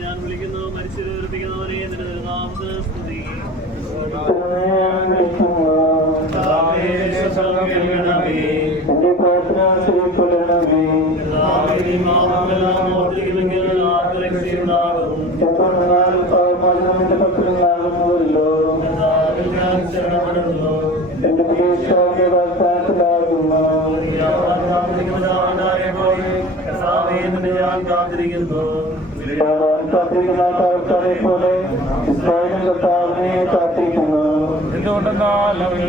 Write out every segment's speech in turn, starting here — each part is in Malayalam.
ഞാൻ വിളിക്കുന്നു മരിച്ചവരെ ഉയർപ്പിക്കുന്നവരെ നിന്റെ തിരുനാമത്തിന് സ്തുതി. എന്റെ പ്രാർത്ഥന സ്വീകരിക്കണമേ. എന്റെ പക്കലുണ്ടാകുന്നുവല്ലോ. എന്റെ പ്രതീക്ഷയുടെ വാഗ്ദാനത്തിലാകുന്നു. ഞാൻ കാത്തിരിക്കുന്നു. കാത്തിരിക്കുന്ന ആൾക്കാരെ പോലെ ഇസ്രായേലിൻ കർത്താവിനെ കാത്തിരിക്കുന്നു. എന്തുകൊണ്ടെന്നാൽ അവൻ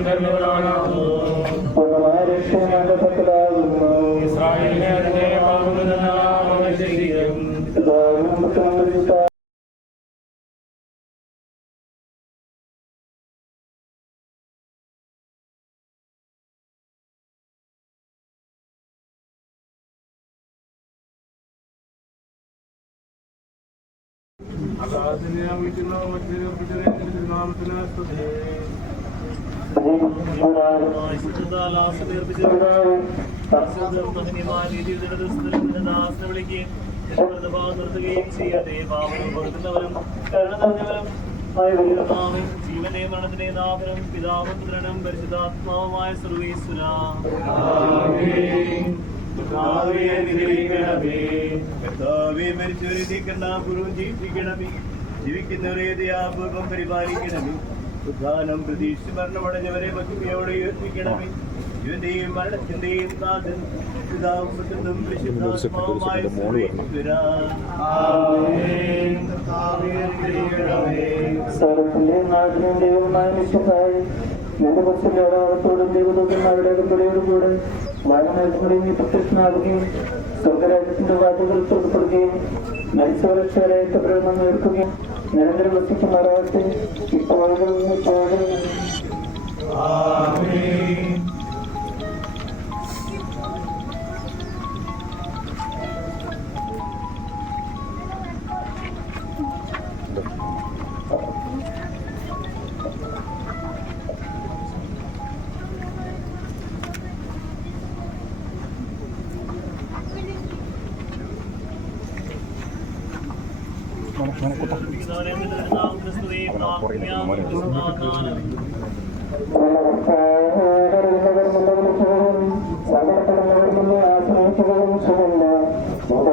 പൂർണ്ണമായ രക്ഷയും എന്റെ പക്കലാകുന്നു. ഇസ്രായേലിനെ അതിന്റെ പാപത്തിൽ നിന്ന് അവൻ രക്ഷിക്കും. അതാതിനെ വിളിക്കുന്ന മറ്റൊരു തിരുനാമത്തിന് സ്തുതി. നിർത്തുകയും ചെയ്യട്ടെ. പാവനം കൊടുക്കുന്നവരും ജീവന്റെയും മരണത്തിന്റെയും നാഥനും പിതാവും പുത്രനും പരിശുദ്ധാത്മാവുമായ സർവീശ്വര മരിച്ചവരെ നീക്കണ്ട പൂർവ്വം ജീവിപ്പിക്കണമേ. ജീവിക്കുന്നവരെ ദയാപൂർവം പരിപാലിക്കണമേ. ഉദ്ധാനം പ്രതീക്ഷിച്ച് മരണമടഞ്ഞവരെ ഭക്തിയോടെ ഉയർത്തിക്കണമേ. ജീവന്റെയും മരണത്തിന്റെയും നാഥൻ പിതാവും പുത്രനും പരിശുദ്ധാത്മാവുമായ സർവീശ്വര സർവത്തിന്റെ നാഥനും ദൈവമായ നിശ്ചയമായി നിന്റെ ബസ്സിലോടത്തോടും ദൈവദൂതന്മാരുടെ അകത്തോടെയോടും കൂടെ വാനമേഘങ്ങളിൽ നീ പ്രത്യക്ഷനാകുകയും സ്വർഗരാജ്യത്തിന്റെ വാതിലുകൾ തുറക്കപ്പെടുകയും മത്സ്യരക്ഷകരായിട്ട് പ്രേമം നേർക്കുകയും നിരന്തരം വസിക്കുമാറാകട്ടെ ഇപ്പോഴും ഇപ്പോഴും.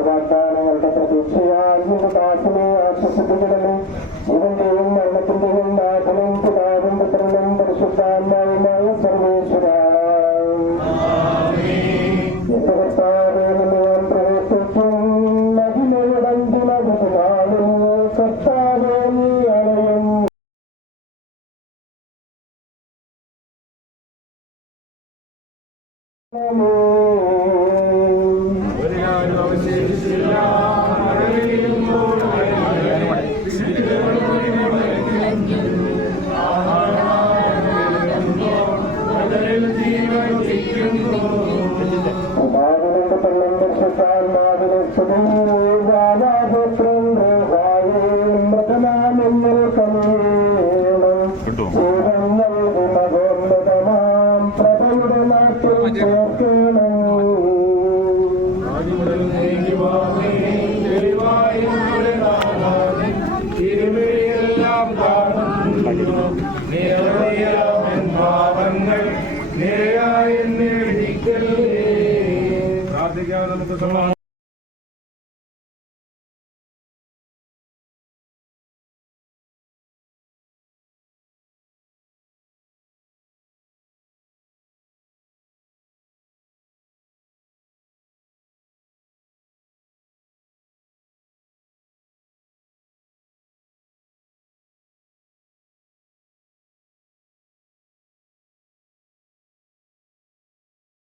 വാഗ്ദാനങ്ങളുടെ പ്രതീക്ഷയാൽ നിന്റെ ദാസനെ ആശ്വസിപ്പിക്കണമേ. ജീവന്റെയും മരണത്തിന്റെയും നാഥനും പിതാവും പുത്രനും പരിശുദ്ധാത്മാവുമായ സർവേശ്വര പ്രവേശിക്കും മഹിമയുടെ അന്തിമനാളും കർത്താവേ നീ അണയും. പ്രാർത്ഥിക്കാൻ നമുക്ക് സമാധാനം.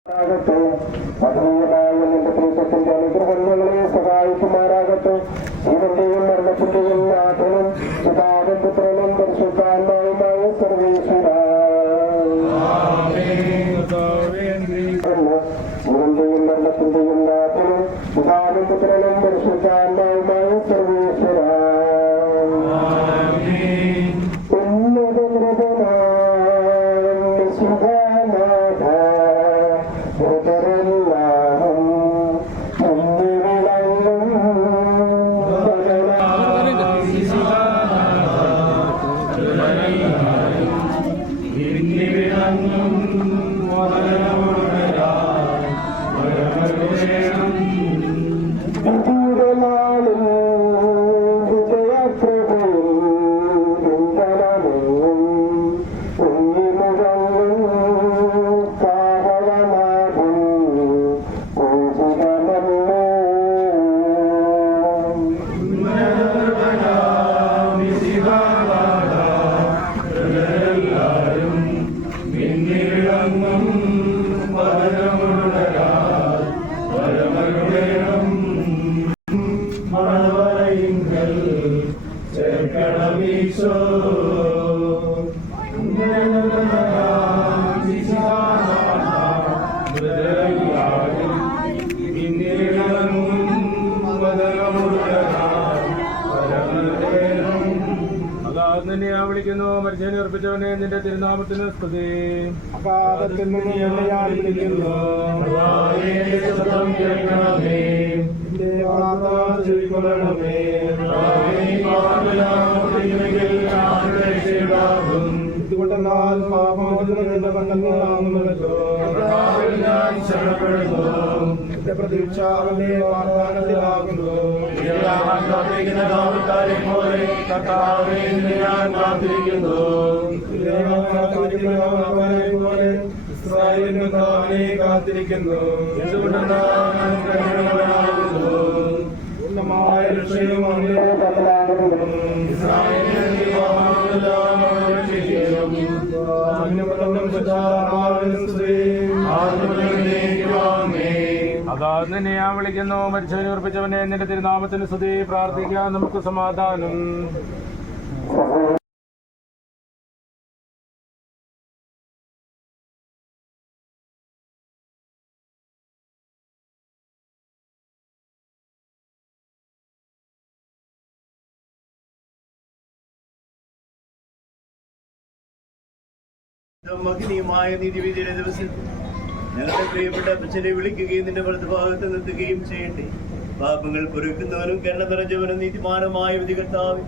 ആകട്ടെ. മഹനീയമായ നിന്റെ പ്രിയത്തിന്റെ അനുഗ്രഹങ്ങൾ അനുഗ്രഹിക്കുമാറാകട്ടെ. ജീവന്റെയും മരണത്തിന്റെയും നാഥനും പിതാവും പുത്രനും പരിശുദ്ധാത്മാവുമായ സർവേശ്വര ജീവന്റെയും മരണത്തിന്റെയും നാഥനും പിതാവും പുത്രനും പരിശുദ്ധാത്മാവുമായ സർവേശ്വര വിളിക്കുന്നു. മരിച്ചവനെ ഉറപ്പിച്ചവനെ നിന്റെ തിരുനാമത്തിന് സ്തുതി. അകാലത്തിൽ നിന്ന് എന്നെ ഞാൻ വിളിക്കുന്നു. ഇതുകൊണ്ടെന്നാൽ പാപമോചനത്തിന്റെ കണ്ണുകളാകുന്നല്ലോ. ഞാൻ ശരണപ്പെടുന്നു. എന്റെ പ്രതീക്ഷ അവന്റെ വാഗ്ദാനത്തിലാകുന്നു. ഇസ്രായേലിന് താനെ കാത്തിരിക്കുന്നു. പൂർണ്ണമായ രക്ഷയുമാണ്. അതാതിനെ ഞാൻ വിളിക്കുന്നു. മരിച്ചവനെ ഉറപ്പിച്ചവനെ നിന്റെ തിരുനാമത്തിന് സ്തുതി. പ്രാർത്ഥിക്കാൻ നമുക്ക് സമാധാനം. മഹനീയമായ നീതിവിധിയുടെ ദിവസം ഞങ്ങളുടെ പ്രിയപ്പെട്ട അപ്പച്ചനെ വിളിക്കുകയും നിന്റെ വലതുഭാഗത്ത് നിർത്തുകയും ചെയ്യട്ടെ. പാപങ്ങൾ പൊറുക്കുന്നവനും കരുണ നിറഞ്ഞവനും നീതിമാനുമായ വിധികർത്താവ്,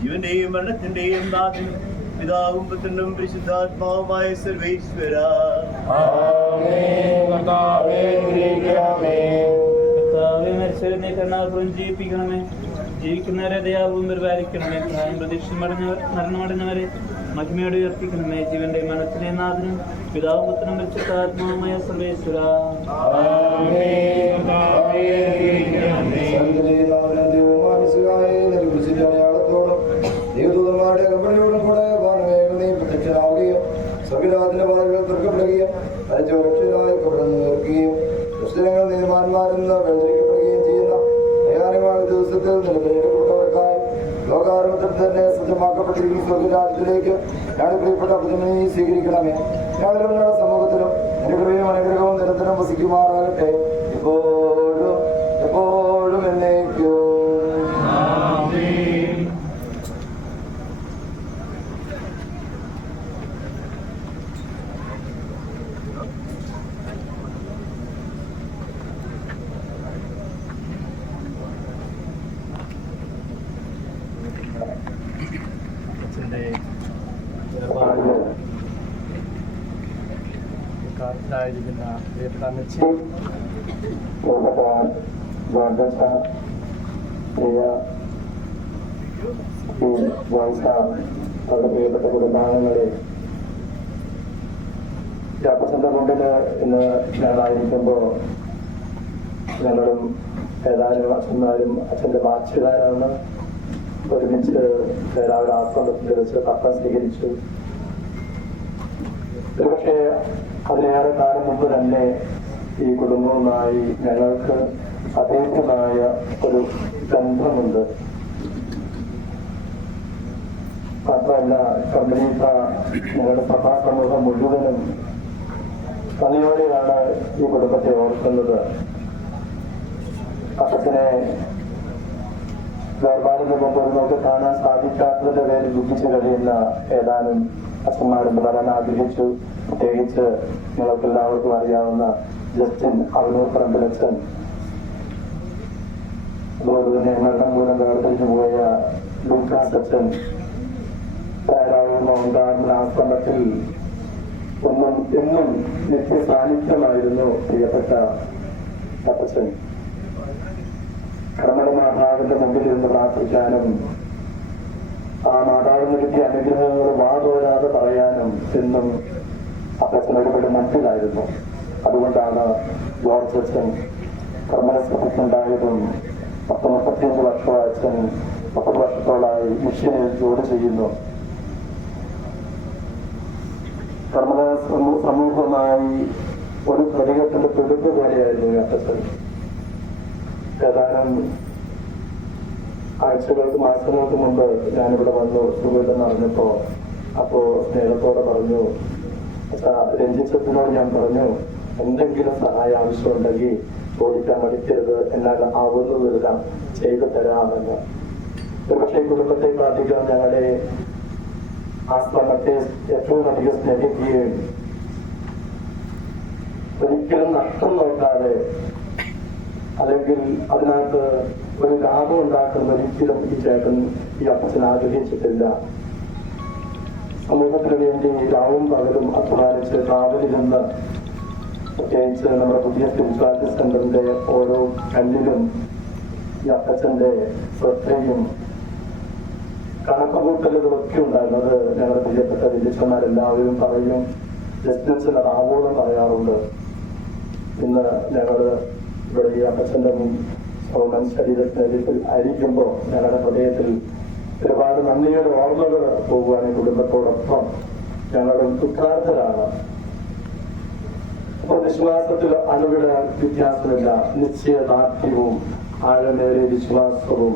ജീവന്റെയും മരണത്തിന്റെയും നാഥനും പിതാവും പുത്രനും പരിശുദ്ധാത്മാവുമായ സർവേശ്വര മരിച്ചവരെ കരുണാപുരം ജീവിപ്പിക്കണമേ. ജീവിക്കുന്നവരെ ദയാവും പരിപാലിക്കണമേ. പ്രായം പ്രതീക്ഷ മരണമടഞ്ഞവരെ മഹിമയോടെ ഉയർത്തിക്കണമേ. ജീവന്റെ മനസ്സിനെ നാഥനും പിതാവും പുത്രനും പരിശുദ്ധാത്മാവുമായ സർവേശ്വര ദേവദൂതന്മാരുടെ കമ്പനിയോടും കൂടെ വാനമേഖലയും പ്രത്യക്ഷനാവുകയും സകലത്തിന്റെ പാതകൾ തുറക്കപ്പെടുകയും രക്ഷയിലായി കടന്നു നിൽക്കുകയും ദുഷ്ടങ്ങൾ നീതിമാന്മാരെന്ന് വേർതിരിക്കപ്പെടുകയും ചെയ്യുന്ന ഭയാനമായ ദിവസത്തിൽ നിലനിൽക്കപ്പെട്ടവർക്കായി ലോകാരംഭത്തിൽ തന്നെ സജ്ജമാക്കപ്പെട്ടിരിക്കുന്ന സ്വർഗരാജ്യത്തിലേക്ക് ഞാൻ പ്രിയപ്പെട്ട പുതുമനെ സ്വീകരിക്കണമേ. ഞങ്ങളുടെ സമൂഹത്തിലും അനുഗ്രഹവും അനുഗ്രഹവും നിരന്തരം വസിക്കുമാറാകട്ടെ, ഇപ്പോഴും എപ്പോഴും എന്നേക്കും. കാലത്തായിരിക്കുന്ന പ്രിയപ്പെട്ട അമ്മച്ചി, പ്രിയപ്പെട്ട ജോർജ, പ്രിയ ജോയ്സ, അവരുടെ പ്രിയപ്പെട്ട കുടുംബാംഗങ്ങളെ, അപ്പച്ചൻ്റെ മുമ്പിൽ ഇന്ന് ഞങ്ങളായിരിക്കുമ്പോൾ ഞങ്ങളും ഏതാനും അച്ഛന്മാരും അച്ഛൻ്റെ ബാധ്യതരാണ് ഒരുമിച്ച് എല്ലാവരും ആശ്രമത്തിൽ വെച്ച് കപ്പ സ്വീകരിച്ചു. ഒരുപക്ഷെ അതിലേറെ കാലം മുമ്പ് തന്നെ ഈ കുടുംബവുമായി ഞങ്ങൾക്ക് അഭേദ്യമായ ഒരു ബന്ധമുണ്ട്. മാത്രമല്ല കമ്പനീത്ത ഞങ്ങളുടെ സഭാ സമൂഹം മുഴുവനും നന്ദിയോടെയാണ് ഈ കുടുംബത്തെ ഓർക്കുന്നത്. അപ്പച്ചനെ വേർപാടിന് മുമ്പ് നമുക്ക് കാണാൻ സാധിക്കാത്തതിന്റെ പേരിൽ ദുഃഖിച്ചു കഴിയുന്ന ഏതാനും അച്ഛന്മാരെന്ന് പറയാൻ ആഗ്രഹിച്ചു. പ്രത്യേകിച്ച് നിങ്ങൾക്ക് എല്ലാവർക്കും അറിയാവുന്ന ജസ്റ്റിൻ അവനൂർ പറമ്പിലച്ചൻ, അതുപോലെ തന്നെ മരണം മൂലം വേർതിരിഞ്ഞു പോയ ലൂക്കാസ് അച്ഛൻ, ഉണ്ടാകുന്ന ആശ്രമത്തിൽ എന്നും നിത്യ സാന്നിധ്യമായിരുന്നു പ്രിയപ്പെട്ട അപ്പച്ചൻ. കർമ്മണ മാതാവിന്റെ മുമ്പിൽ ഇരുന്ന് പ്രാർത്ഥിക്കാനും ആ മാതാവിന് കിട്ടിയ അനുഗ്രഹങ്ങൾ വാതോരാതെ പറയാനും എന്നും അപ്പച്ചൻ ഒരുപാട് മുമ്പിലായിരുന്നു. അതുകൊണ്ടാണ് ജോർജ് അച്ഛൻ കർമ്മസഭയ്ക്കുണ്ടായതും 35 വർഷം അച്ഛൻ 30 വർഷത്തോളായി മിഷനിൽ ജോലി ചെയ്യുന്നു. കർമ്മ സമൂഹമായി ഒരു പ്രതികത്തിന്റെ പിടിപ്പ് പോലെയായിരുന്നു അപ്പച്ചൻ. ഏതാനും ആഴ്ചകൾക്ക് മാസങ്ങൾക്ക് മുമ്പ് ഞാനിവിടെ വന്നു സുഖമില്ലെന്ന് അറിഞ്ഞപ്പോ സ്നേഹത്തോടെ പറഞ്ഞു, രഞ്ജിച്ചത്തിനോട് ഞാൻ പറഞ്ഞു, എന്തെങ്കിലും സഹായം ആവശ്യമുണ്ടെങ്കിൽ ചോദിക്കാൻ മടിക്കരുത്, എന്നാൽ ആവുന്നതെല്ലാം ചെയ്തു തരാമെന്ന്. ഒരുപക്ഷെ കുടുംബത്തെ പ്രാർത്ഥിക്കാൻ ഞങ്ങളുടെ ആശ്രമത്തെ ഏറ്റവും അധികം സ്നേഹിക്കുകയും ഒരിക്കലും നഷ്ടം നോക്കാതെ അല്ലെങ്കിൽ അതിനകത്ത് ഒരു ലാഭം ഉണ്ടാക്കുന്ന ഒരിക്കലും ഈ ചേട്ടൻ ഈ അപ്പച്ചൻ ആഗ്രഹിച്ചിട്ടില്ല. സമൂഹത്തിന് വേണ്ടി രാവും പകലും അധ്വാനിച്ച് ട്രാവലിൽ നിന്ന് പ്രത്യേകിച്ച് നമ്മുടെ പുതിയ സ്പിരിച്വാലിറ്റി സെന്ററിന്റെ ഓരോ കല്ലിലും ഈ അപ്പച്ചന്റെ ശ്രദ്ധയും കണക്കുകൂട്ടലുകളൊക്കെ ഉണ്ടായിരുന്നത് ഞങ്ങളുടെ പ്രിയപ്പെട്ട വിദ്യാർത്ഥിമാരെല്ലാവരും പറയും. ജസ്റ്റിൻസിന് അത് ആവോളം പറയാറുണ്ട്. ഇന്ന് ഞങ്ങള് ഇവിടെ ഈ അപ്പച്ചന്റെ ശരീരത്തിൽ ആയിരിക്കുമ്പോൾ ഞങ്ങളുടെ ഹൃദയത്തിൽ ഒരുപാട് നന്ദിയുടെ ഓർമ്മകൾ പോകുവാൻ ഈ കുടുംബത്തോടൊപ്പം ഞങ്ങളും ദുഃഖാർത്ഥരാണ്. അപ്പോൾ വിശ്വാസത്തിൽ അണുവിട വ്യത്യാസമില്ല. നിശ്ചയദാർഢ്യവും ആഴമേറിയ വിശ്വാസവും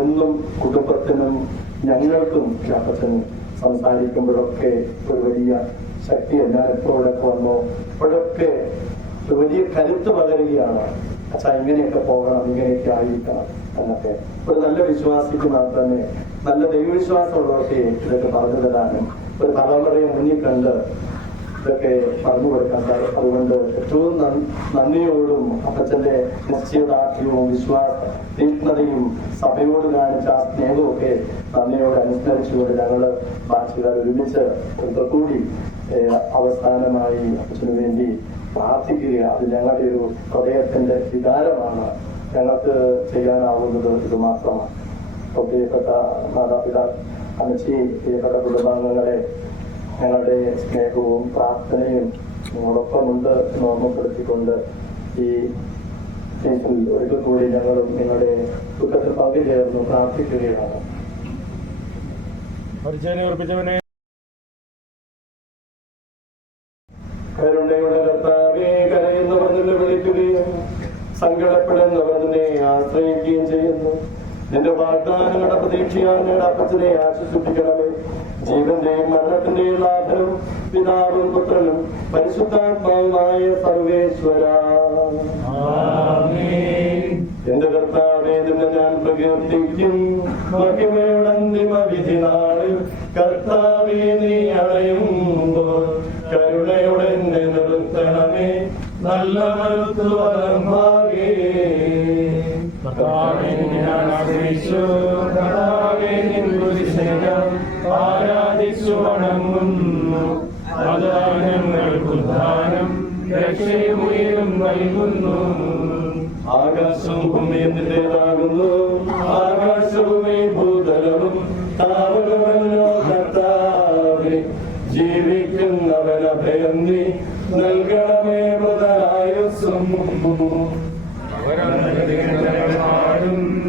എന്നും കുടുംബത്തിനും ഞങ്ങൾക്കും അപ്പച്ചൻ സംസാരിക്കുമ്പോഴൊക്കെ ഒരു വലിയ ശക്തി എല്ലായ്പ്പോഴൊക്കെ വന്നു. അപ്പോഴൊക്കെ ഒരു വലിയ കരുത്ത് പകരുകയാണ്. അച്ഛാ ഇങ്ങനെയൊക്കെ പോകണം, ഇങ്ങനെയൊക്കെ ആയിരിക്കണം എന്നൊക്കെ. ഒരു നല്ല വിശ്വാസിക്ക് മാത്രമേ, നല്ല ദൈവവിശ്വാസമുള്ളവർക്ക് ഇതൊക്കെ പറഞ്ഞു തരാനും ഒരു തലമുറയെ മുന്നിൽ കണ്ട് ഇതൊക്കെ പറഞ്ഞു കൊടുക്കാൻ. അതുകൊണ്ട് ഏറ്റവും നന്ദിയോടും അപ്പച്ചന്റെ നിശ്ചയദാർഢ്യവും തീക്ഷ്ണതയും സഭയോട് കാണിച്ച ആ സ്നേഹമൊക്കെ നന്ദിയോട് അനുസ്മരിച്ചുകൊണ്ട് ഞങ്ങള് ബാച്ചിക്കാർ ഒരുമിച്ച് കൂടി അവസാനമായി അപ്പച്ചന് വേണ്ടി പ്രാർത്ഥിക്കുക. അത് ഞങ്ങളുടെ ഒരു ഹൃദയത്തിന്റെ വികാരമാണ്. ഞങ്ങൾക്ക് ചെയ്യാനാവുന്നത് ഇത് മാത്രമാണ്. പ്രിയപ്പെട്ട മാതാപിതാ, അമ്മച്ചി, പ്രിയപ്പെട്ട കുടുംബാംഗങ്ങളെ, ഞങ്ങളുടെ സ്നേഹവും പ്രാർത്ഥനയും നിങ്ങളൊപ്പമുണ്ട് എന്ന് ഓർമ്മപ്പെടുത്തിക്കൊണ്ട് ഈ കേസിൽ ഒരിക്കൽ കൂടി ഞങ്ങളും നിങ്ങളുടെ ദുഃഖത്തിൽ പങ്കുചേർന്ന് പ്രാർത്ഥിക്കുകയാണ്. കരുണയുടെ കർത്താവേ, കരയുന്നവനെ വിളിക്കുകയും സങ്കടപ്പെടുന്നവനെ ആശ്രയിക്കുകയും ചെയ്യുന്നു. നിന്റെ വാഗ്ദാനങ്ങളുടെ പ്രതീക്ഷയാൽ ഞങ്ങളുടെ അപ്പച്ചനെ ആശ്വസിപ്പിക്കണമേ. ജീവന്റെയും മരണത്തിന്റെയും നാഥനും പിതാവും പുത്രനും പരിശുദ്ധാത്മാവുമായ സർവേശ്വര, എന്റെ കർത്താവേ, നിന്നെ ഞാൻ പ്രകീർത്തിക്കും. മഹിമയുടെ അന്തിമ വിധി നാളിൽ കർത്താവേ, നീ അണയുമ്പോൾ കരുണയോടെ എന്നെ നിർത്തണമേ. നല്ല മരുത്തു വലംഭാഗേ ആരാധിച്ചു വണങ്ങുന്നു. അതാ ഞങ്ങൾക്ക് ദാനം രക്ഷയും നൽകുന്നു. ആകാശവും ഭൂമിയും നിന്റേതാകുന്നു. ആകാശവുമേ ഭൂതലവും താവലുമല്ലോ കർത്താവേ. ജീവിക്കുന്നവനഭയം നീ നൽകണമേ മൃതരായുസ്സും.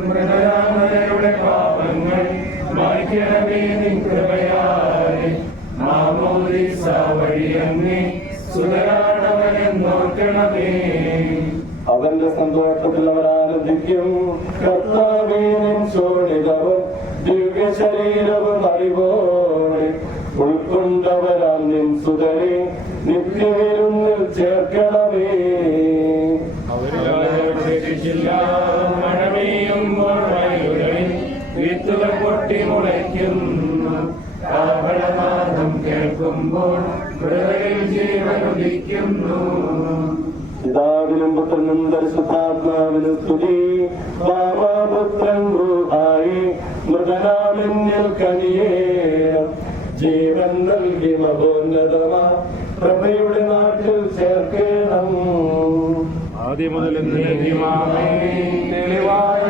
മൃതരാമരുടെ പാപങ്ങൾ മായ്ക്കണമേ നിൻ കൃപയാലെ. മാമോദീസ വഴിയങ്ങേ സുതരാണവനെന്നോർക്കണമേ. അവന്റെ സന്തോഷത്തിൽ അവർ ആനന്ദിക്കും. വന്ദിക്കും കർത്താവേനും സോണിതവും ദിവ്യ ശരീരവും അറിവോടെ ഉൾക്കൊണ്ടവരാം നിൻ സുതരെ നിത്യവിരുന്നിൽ ചേർക്കണമേ. മഴമേയുമ്പോൾ വയലുകളിൽ വിത്തുകൾ പൊട്ടി മുളയ്ക്കുന്നു. കാഹളനാദം കേൾക്കുമ്പോൾ ഹൃദയം ജീവനുദിക്കുന്നു. പിതാവിനും പുത്രനും പരിശുദ്ധാത്മാവിനും സ്തുതി. ബാബാപുത്രൻ റൂഹായി മൃതനാമെന്നിൽ കനിയേണം. ജീവൻ നൽകി മഹോന്നതമാ പ്രഭയുടെ നാട്ടിൽ ചേർക്കണം. ആദ്യം മുതൽ തെളിവായുടെ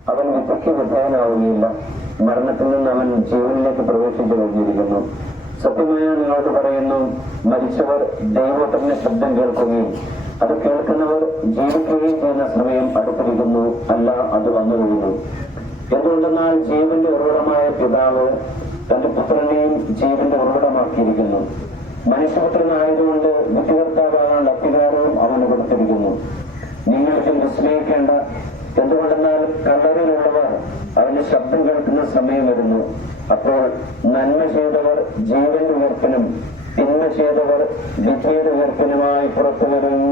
അവൻ വിധിക്ക് വിധേയനാവുകയില്ല. മരണത്തിൽ നിന്ന് അവൻ ജീവനിലേക്ക് പ്രവേശിച്ചു കഴിഞ്ഞിരിക്കുന്നു. സത്യമായ നിങ്ങളോട് പറയുന്നു, മരിച്ചവർ ദൈവത്തിന്റെ ശബ്ദം കേൾക്കുകയും അത് കേൾക്കുന്നവർ ജീവിക്കുകയും ചെയ്യുന്ന സമയം അടുത്തിരിക്കുന്നു, അല്ല അത് വന്നു കഴിഞ്ഞു. എന്തുകൊണ്ടെന്നാൽ ജീവന്റെ ഉറവിടമായ പിതാവ് തന്റെ പുത്രനെയും ജീവന്റെ ഉറവിടമാക്കിയിരിക്കുന്നു. മനുഷ്യപുത്രനായതുകൊണ്ട് വിധികർത്താവാകാനുള്ള അധികാരവും അവന് കൊടുത്തിരിക്കുന്നു. നിങ്ങൾക്ക് വിസ്മയിക്കേണ്ട, എന്തുകൊണ്ടെന്നാൽ കല്ലറിലുള്ളവർ അവന്റെ ശബ്ദം കേൾക്കുന്ന സമയം വരുന്നു. അപ്പോൾ നന്മ ചെയ്തവർ ജീവന്റെ ഉയർപ്പിനും തിന്മ ചെയ്തവർ വിധിയുടെ ഉയർപ്പിനുമായി പുറത്തു വരും.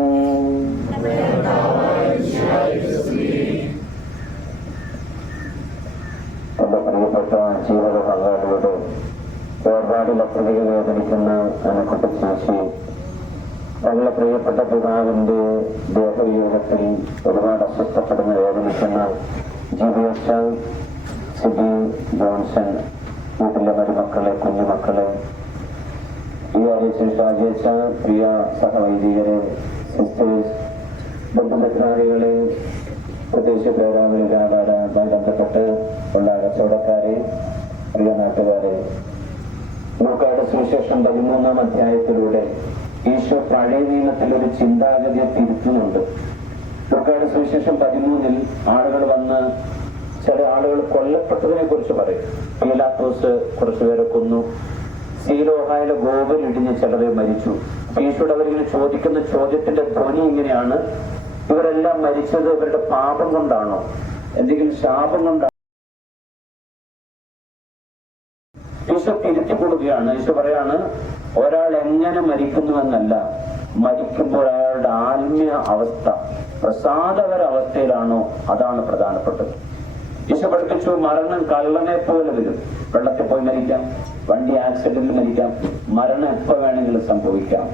എന്റെ പ്രിയപ്പെട്ട ജീവിത പങ്കാളിയുടെ വേർപാടിൽ അത്രയ്ക്ക് വേദനിക്കുന്ന അനക്കുട്ടി ചേച്ചി തങ്ങളുടെ പ്രിയപ്പെട്ട പിതാവിന്റെ ദേഹവിയോഗത്തിൽ ഒരുപാട് അസ്വസ്ഥപ്പെടുന്ന വേദനിക്കുന്ന ജിബിയച്ച, സിബി, ജോൺസൺ, വീട്ടിലെ മരുമക്കളെ, കുഞ്ഞുമക്കളെ, ഷാജിയച്ച, പ്രിയ സഹവൈദികരെ, സിസ്റ്റേഴ്സ്, ബന്ധുമിത്രാദികളെ, പ്രത്യേകിച്ച് പേരാവളി വ്യാപാരമായി ബന്ധപ്പെട്ട് ഉള്ള കച്ചവടക്കാരെ, പ്രിയ നാട്ടുകാരെ, ലൂക്കായുടെ സുവിശേഷം 13-ാം അധ്യായത്തിലൂടെ ഈശോ പഴയ നിയമത്തിൽ ഒരു ചിന്താഗതിയെ തിരുത്തുന്നുണ്ട്. ലൂക്കായുടെ സുവിശേഷം 13-ൽ ആളുകൾ വന്ന് ചില ആളുകൾ കൊല്ലപ്പെട്ടതിനെ കുറിച്ച് പറയും. പീലാത്തോസ് കുറച്ചുപേരെ കൊന്നു, സീലോഹായിലെ ഗോപുരം ഇടിഞ്ഞ് ചിലരെ മരിച്ചു. ഈശോയോട് അവരിങ്ങനെ ചോദിക്കുന്ന ചോദ്യത്തിന്റെ ധ്വനി ഇങ്ങനെയാണ്: ഇവരെല്ലാം മരിച്ചത് ഇവരുടെ പാപം കൊണ്ടാണോ, എന്തെങ്കിലും ശാപം കൊണ്ടാണോ? ഈശോ തിരുത്തി കൊടുക്കുകയാണ്. ഈശോ പറയാണ്, ഒരാൾ എങ്ങനെ മരിക്കുന്നുവെന്നല്ല, മരിക്കുമ്പോൾ അയാളുടെ ആത്മീയ അവസ്ഥ പ്രസാദകര അവസ്ഥയിലാണോ, അതാണ് പ്രധാനപ്പെട്ടത്. ഈശോ പഠിപ്പിച്ചു, മരണം കള്ളനെ പോലെ വരും. വെള്ളത്തിൽ പോയി മരിക്കാം, വണ്ടി ആക്സിഡന്റിൽ മരിക്കാം, മരണം എപ്പോ വേണമെങ്കിലും സംഭവിക്കാം.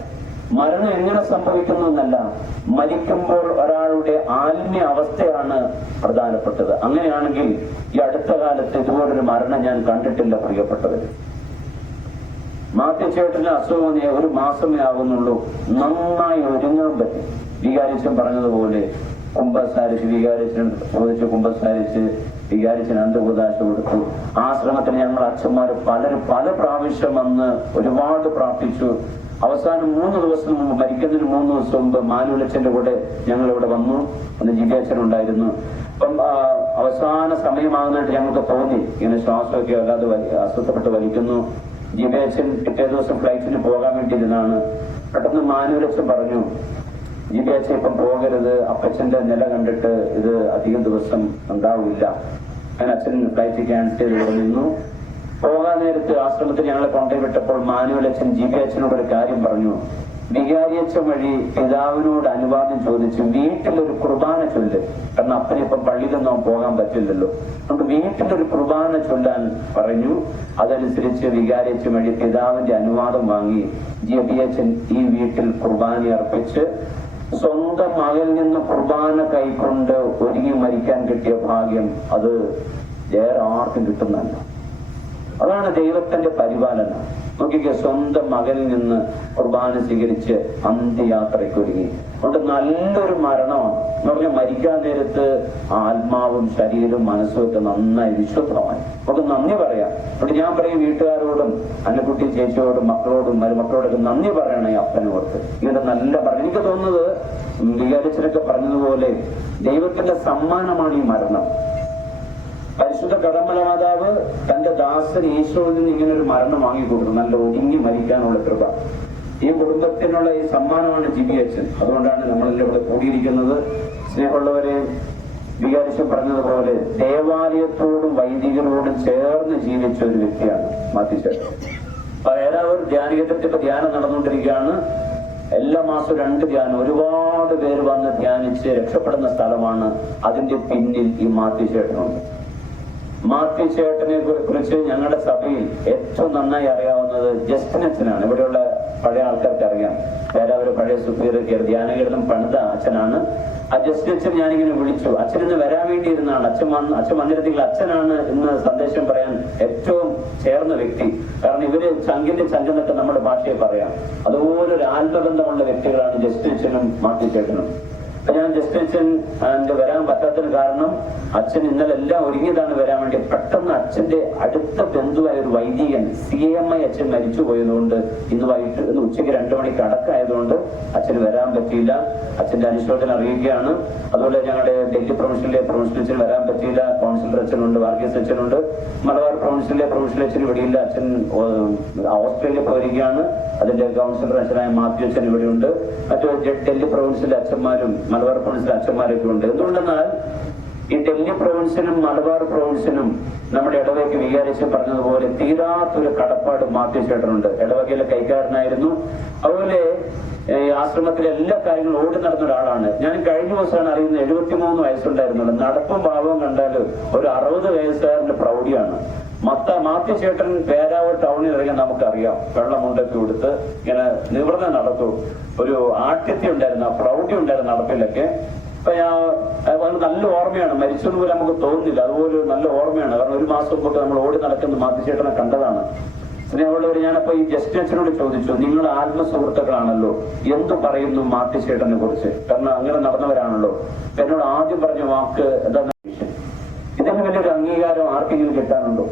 മരണം എങ്ങനെ സംഭവിക്കുന്നു എന്നല്ല, മരിക്കുമ്പോൾ ഒരാളുടെ ആത്മീയ അവസ്ഥയാണ് പ്രധാനപ്പെട്ടത്. അങ്ങനെയാണെങ്കിൽ ഈ അടുത്ത കാലത്ത് ഇതുപോലൊരു മരണം ഞാൻ കണ്ടിട്ടില്ല പ്രിയപ്പെട്ടവര്. മാത്യച്ചേട്ടന് അസുഖം 1 മാസമേ ആകുന്നുള്ളൂ, നന്നായി ഒരുങ്ങാൻ പറ്റും. വികാരിച്ചൻ പറഞ്ഞതുപോലെ കുമ്പസാരിച്ച്, വികാരിച്ചൻ ചോദിച്ച് കുമ്പസാരിച്ച് വികാരിച്ചന് അന്തകുദാശ കൊടുത്തു. ആശ്രമത്തിൽ ഞങ്ങൾ അച്ഛന്മാർ പല പ്രാവശ്യം വന്ന് ഒരുപാട് പ്രാർത്ഥിച്ചു. അവസാനം 3 ദിവസം മുമ്പ്, മരിക്കുന്നതിന് 3 ദിവസം മുമ്പ് മാനുലച്ചന്റെ കൂടെ ഞങ്ങൾ ഇവിടെ വന്നു. അന്ന് ജിബിയച്ഛനുണ്ടായിരുന്നു. അപ്പം അവസാന സമയമാകുന്നതായിട്ട് ഞങ്ങൾക്ക് തോന്നി. ഇങ്ങനെ ശ്വാസമൊക്കെ അല്ലാതെ അസ്വസ്ഥപ്പെട്ട് വലിക്കുന്നു. ജിബിയച്ഛൻ പിറ്റേ ദിവസം ഫ്ലൈറ്റിന് പോകാൻ വേണ്ടിയിരുന്നാണ്. പെട്ടെന്ന് മാനുലച്ചൻ പറഞ്ഞു, ജിബിയച്ഛൻ ഇപ്പം പോകരുത്, അപ്പച്ചന്റെ നില കണ്ടിട്ട് ഇത് അധികം ദിവസം ഉണ്ടാവില്ല. അങ്ങനെ അച്ഛൻ ഫ്ലൈറ്റ് ക്യാൻസൽ ചെയ്ത് ഇവിടെ നിന്നു. പോകാൻ നേരത്ത് ആശ്രമത്തിൽ ഞങ്ങളെ കൊണ്ടുപോയി വിട്ടപ്പോൾ മാനുവലച്ഛൻ ജിബിയച്ഛനോട് ഒരു കാര്യം പറഞ്ഞു. വികാരിയച്ഛൻ വഴി പിതാവിനോട് അനുവാദം ചോദിച്ചു, വീട്ടിലൊരു കുർബാന ചൊല്ല്. കാരണം അപ്പനിപ്പം പള്ളിയിലൊന്നും പോകാൻ പറ്റില്ലല്ലോ, അതുകൊണ്ട് വീട്ടിലൊരു കുർബാന ചൊല്ലാൻ പറഞ്ഞു. അതനുസരിച്ച് വികാരിയച്ഛൻ വഴി പിതാവിന്റെ അനുവാദം വാങ്ങി ജിബിയച്ഛൻ ഈ വീട്ടിൽ കുർബാന അർപ്പിച്ച് സ്വന്തം മകനിൽ നിന്ന് കുർബാന കൈക്കൊണ്ട് ഒരുങ്ങി മരിക്കാൻ കിട്ടിയ ഭാഗ്യം അത് വേറെ ആർക്കും കിട്ടുന്നല്ല. അതാണ് ദൈവത്തിന്റെ പരിപാലന. നോക്കിക്കേ, സ്വന്തം മകനിൽ നിന്ന് കുർബാന സ്വീകരിച്ച് അന്ത്യയാത്രയ്ക്കൊരുങ്ങി. അതുകൊണ്ട് നല്ലൊരു മരണമാണ് എന്ന് പറഞ്ഞാൽ മരിക്കാൻ നേരത്ത് ആത്മാവും ശരീരവും മനസ്സും ഒക്കെ നന്നായി വിശുദ്ധമായി. നമുക്ക് നന്ദി പറയാം. അതുകൊണ്ട് ഞാൻ പറയും വീട്ടുകാരോടും അന്നക്കുട്ടി ചേച്ചിയോടും മക്കളോടും മരുമക്കളോടൊക്കെ നന്ദി പറയണേ അപ്പനോർത്ത്. ഇങ്ങനെ നല്ല പറഞ്ഞു. എനിക്ക് തോന്നുന്നത് വികാരിച്ചനൊക്കെ പറഞ്ഞതുപോലെ ദൈവത്തിന്റെ സമ്മാനമാണ് ഈ മരണം. പരിശുദ്ധ കടമ്മല മാതാവ് തന്റെ ദാസൻ ഈശോയിൽ നിന്ന് ഇങ്ങനെ ഒരു മരണം വാങ്ങിക്കൊടുത്തു, നല്ല ഒതുങ്ങി മരിക്കാനുള്ള കൃപ. ഈ കുടുംബത്തിനുള്ള ഈ സമ്മാനമാണ് ജിബി അച്ഛൻ. അതുകൊണ്ടാണ് നമ്മളെല്ലാം ഇവിടെ കൂടിയിരിക്കുന്നത്. സ്നേഹമുള്ളവരെ, വികാരിച്ചൻ പറഞ്ഞതുപോലെ ദേവാലയത്തോടും വൈദികരോടും ചേർന്ന് ജീവിച്ച ഒരു വ്യക്തിയാണ് മാത്യുച്ചേട്ടൻ. ഏതാവൂർ ധ്യാനകേന്ദ്രത്തിൽ ഇപ്പൊ ധ്യാനം നടന്നുകൊണ്ടിരിക്കുകയാണ്. എല്ലാ മാസവും 2 ധ്യാനം, ഒരുപാട് പേര് വന്ന് ധ്യാനിച്ച് രക്ഷപ്പെടുന്ന സ്ഥലമാണ്. അതിന്റെ പിന്നിൽ ഈ മാത്യുച്ചേട്ടനുണ്ട്. മാത്യുച്ചേട്ടനെ കുറിച്ച് ഞങ്ങളുടെ സഭയിൽ ഏറ്റവും നന്നായി അറിയാവുന്നത് ജസ്റ്റിൻ അച്ഛനാണ്. ഇവിടെയുള്ള പഴയ ആൾക്കാർക്ക് അറിയാം. വേറെ അവർ പഴയ സുപ്പീരിയർ ധ്യാനകേന്ദ്രം പണിത അച്ഛനാണ്. ആ ജസ്റ്റിൻ അച്ഛൻ ഞാനിങ്ങനെ വിളിച്ചു. അച്ഛൻ ഇന്ന് വരാൻ വേണ്ടിയിരുന്നാണ്. അച്ഛൻ വന്നിരുന്നെങ്കിൽ അച്ഛനാണ് ഇന്ന് സന്ദേശം പറയാൻ ഏറ്റവും ചേർന്ന വ്യക്തി. കാരണം ഇവര് ചങ്കിന്റെ ചങ്കെന്നൊക്കെ നമ്മുടെ ഭാഷയെ പറയാം. അതുപോലെ ഒരു ആത്മബന്ധമുള്ള വ്യക്തികളാണ് ജസ്റ്റിൻ അച്ഛനും മാത്യുച്ചേട്ടനും. ഞാൻ ജസ്റ്റിൻ അച്ഛൻ വരാൻ പറ്റാത്തതിന് കാരണം അച്ഛൻ ഇന്നലെ എല്ലാം ഒരുങ്ങിയതാണ് വരാൻ വേണ്ടി. പെട്ടെന്ന് അച്ഛന്റെ അടുത്ത ബന്ധുവായ ഒരു വൈദികൻ CMI അച്ഛൻ മരിച്ചു പോയതുകൊണ്ട് ഇന്ന് ഉച്ചയ്ക്ക് 2 മണിക്ക് അടക്കമായതുകൊണ്ട് അച്ഛന് വരാൻ പറ്റിയില്ല. അച്ഛന്റെ അനുശോചനം അറിയിക്കുകയാണ്. അതുപോലെ ഞങ്ങളുടെ ഡൽഹി പ്രൊവിൻഷ്യലിലെ പ്രൊവിൻഷ്യൽ അച്ഛൻ വരാൻ പറ്റിയില്ല. കൗൺസിലർ അച്ഛനുണ്ട്, വർഗീസ് അച്ഛനുണ്ട്. മലബാർ പ്രൊവിൻഷ്യലിലെ പ്രൊവിൻഷ്യൽ അച്ഛൻ ഇവിടെയില്ല. അച്ഛൻ ഓസ്ട്രേലിയ പോയിരിക്കുകയാണ്. അതിന്റെ കൗൺസിലർ അച്ഛനായ മാത്യു അച്ഛൻ ഇവിടെയുണ്ട്. മറ്റു ഡൽഹി പ്രൊവിൻഷ്യലിലെ അച്ഛന്മാരും മലബാർ പ്രൊവിൻഷ്യലിലെ അച്ഛന്മാരൊക്കെ ഉണ്ട്. എന്തുകൊണ്ടെന്നാൽ ഈ ഡൽഹി പ്രൊവിൻഷ്യനും മലബാർ പ്രൊവിൻഷ്യനും നമ്മുടെ ഇടവകയ്ക്ക് വികാരിച്ച് പറഞ്ഞതുപോലെ തീരാത്തൊരു കടപ്പാട് മാത്യുച്ചേട്ടനുണ്ട്. ഇടവകയിലെ കൈക്കാരനായിരുന്നു. അതുപോലെ ആശ്രമത്തിലെ എല്ലാ കാര്യങ്ങളും ഓടി നടന്ന ഒരാളാണ്. ഞാൻ കഴിഞ്ഞ ദിവസമാണ് അറിയുന്നത് 73 വയസ്സുണ്ടായിരുന്നുള്ളൂ. നടപ്പും ഭാവവും കണ്ടാൽ ഒരു 60 വയസ്സുകാരന്റെ പ്രൗഢിയാണ്. മാത്യുച്ചേട്ടൻ പേരാവൂർ ടൗണിൽ ഇറങ്ങി നമുക്കറിയാം. വെള്ളമുണ്ടൊക്കെ കൊടുത്ത് ഇങ്ങനെ നിവർന്ന് നടത്തു. ഒരു ആഠ്യത്യം ഉണ്ടായിരുന്നു, ആ പ്രൗഢി ഉണ്ടായിരുന്നു നടപ്പിലൊക്കെ. അപ്പൊ നല്ല ഓർമ്മയാണ്. മരിച്ചത് പോലെ നമുക്ക് തോന്നുന്നില്ല. അതുപോലെ നല്ല ഓർമ്മയാണ്. കാരണം 1 മാസം മുമ്പൊക്കെ നമ്മൾ ഓടി നടക്കുന്ന മാത്യുച്ചേട്ടനെ കണ്ടതാണ്. സ്നേഹമുള്ളവർ, ഞാനപ്പോ ഈ ജസ്റ്റിൻ അച്ഛനോട് ചോദിച്ചു, നിങ്ങൾ ആത്മസുഹൃത്തുക്കളാണല്ലോ, എന്തു പറയുന്നു മാത്യുച്ചേട്ടനെ കുറിച്ച്? കാരണം അങ്ങനെ നടന്നവരാണല്ലോ. എന്നോട് ആദ്യം പറഞ്ഞ വാക്ക് എന്താണ്? ഇതിന് വലിയൊരു അംഗീകാരം ആർക്കെങ്കിലും കിട്ടാനുണ്ടോ?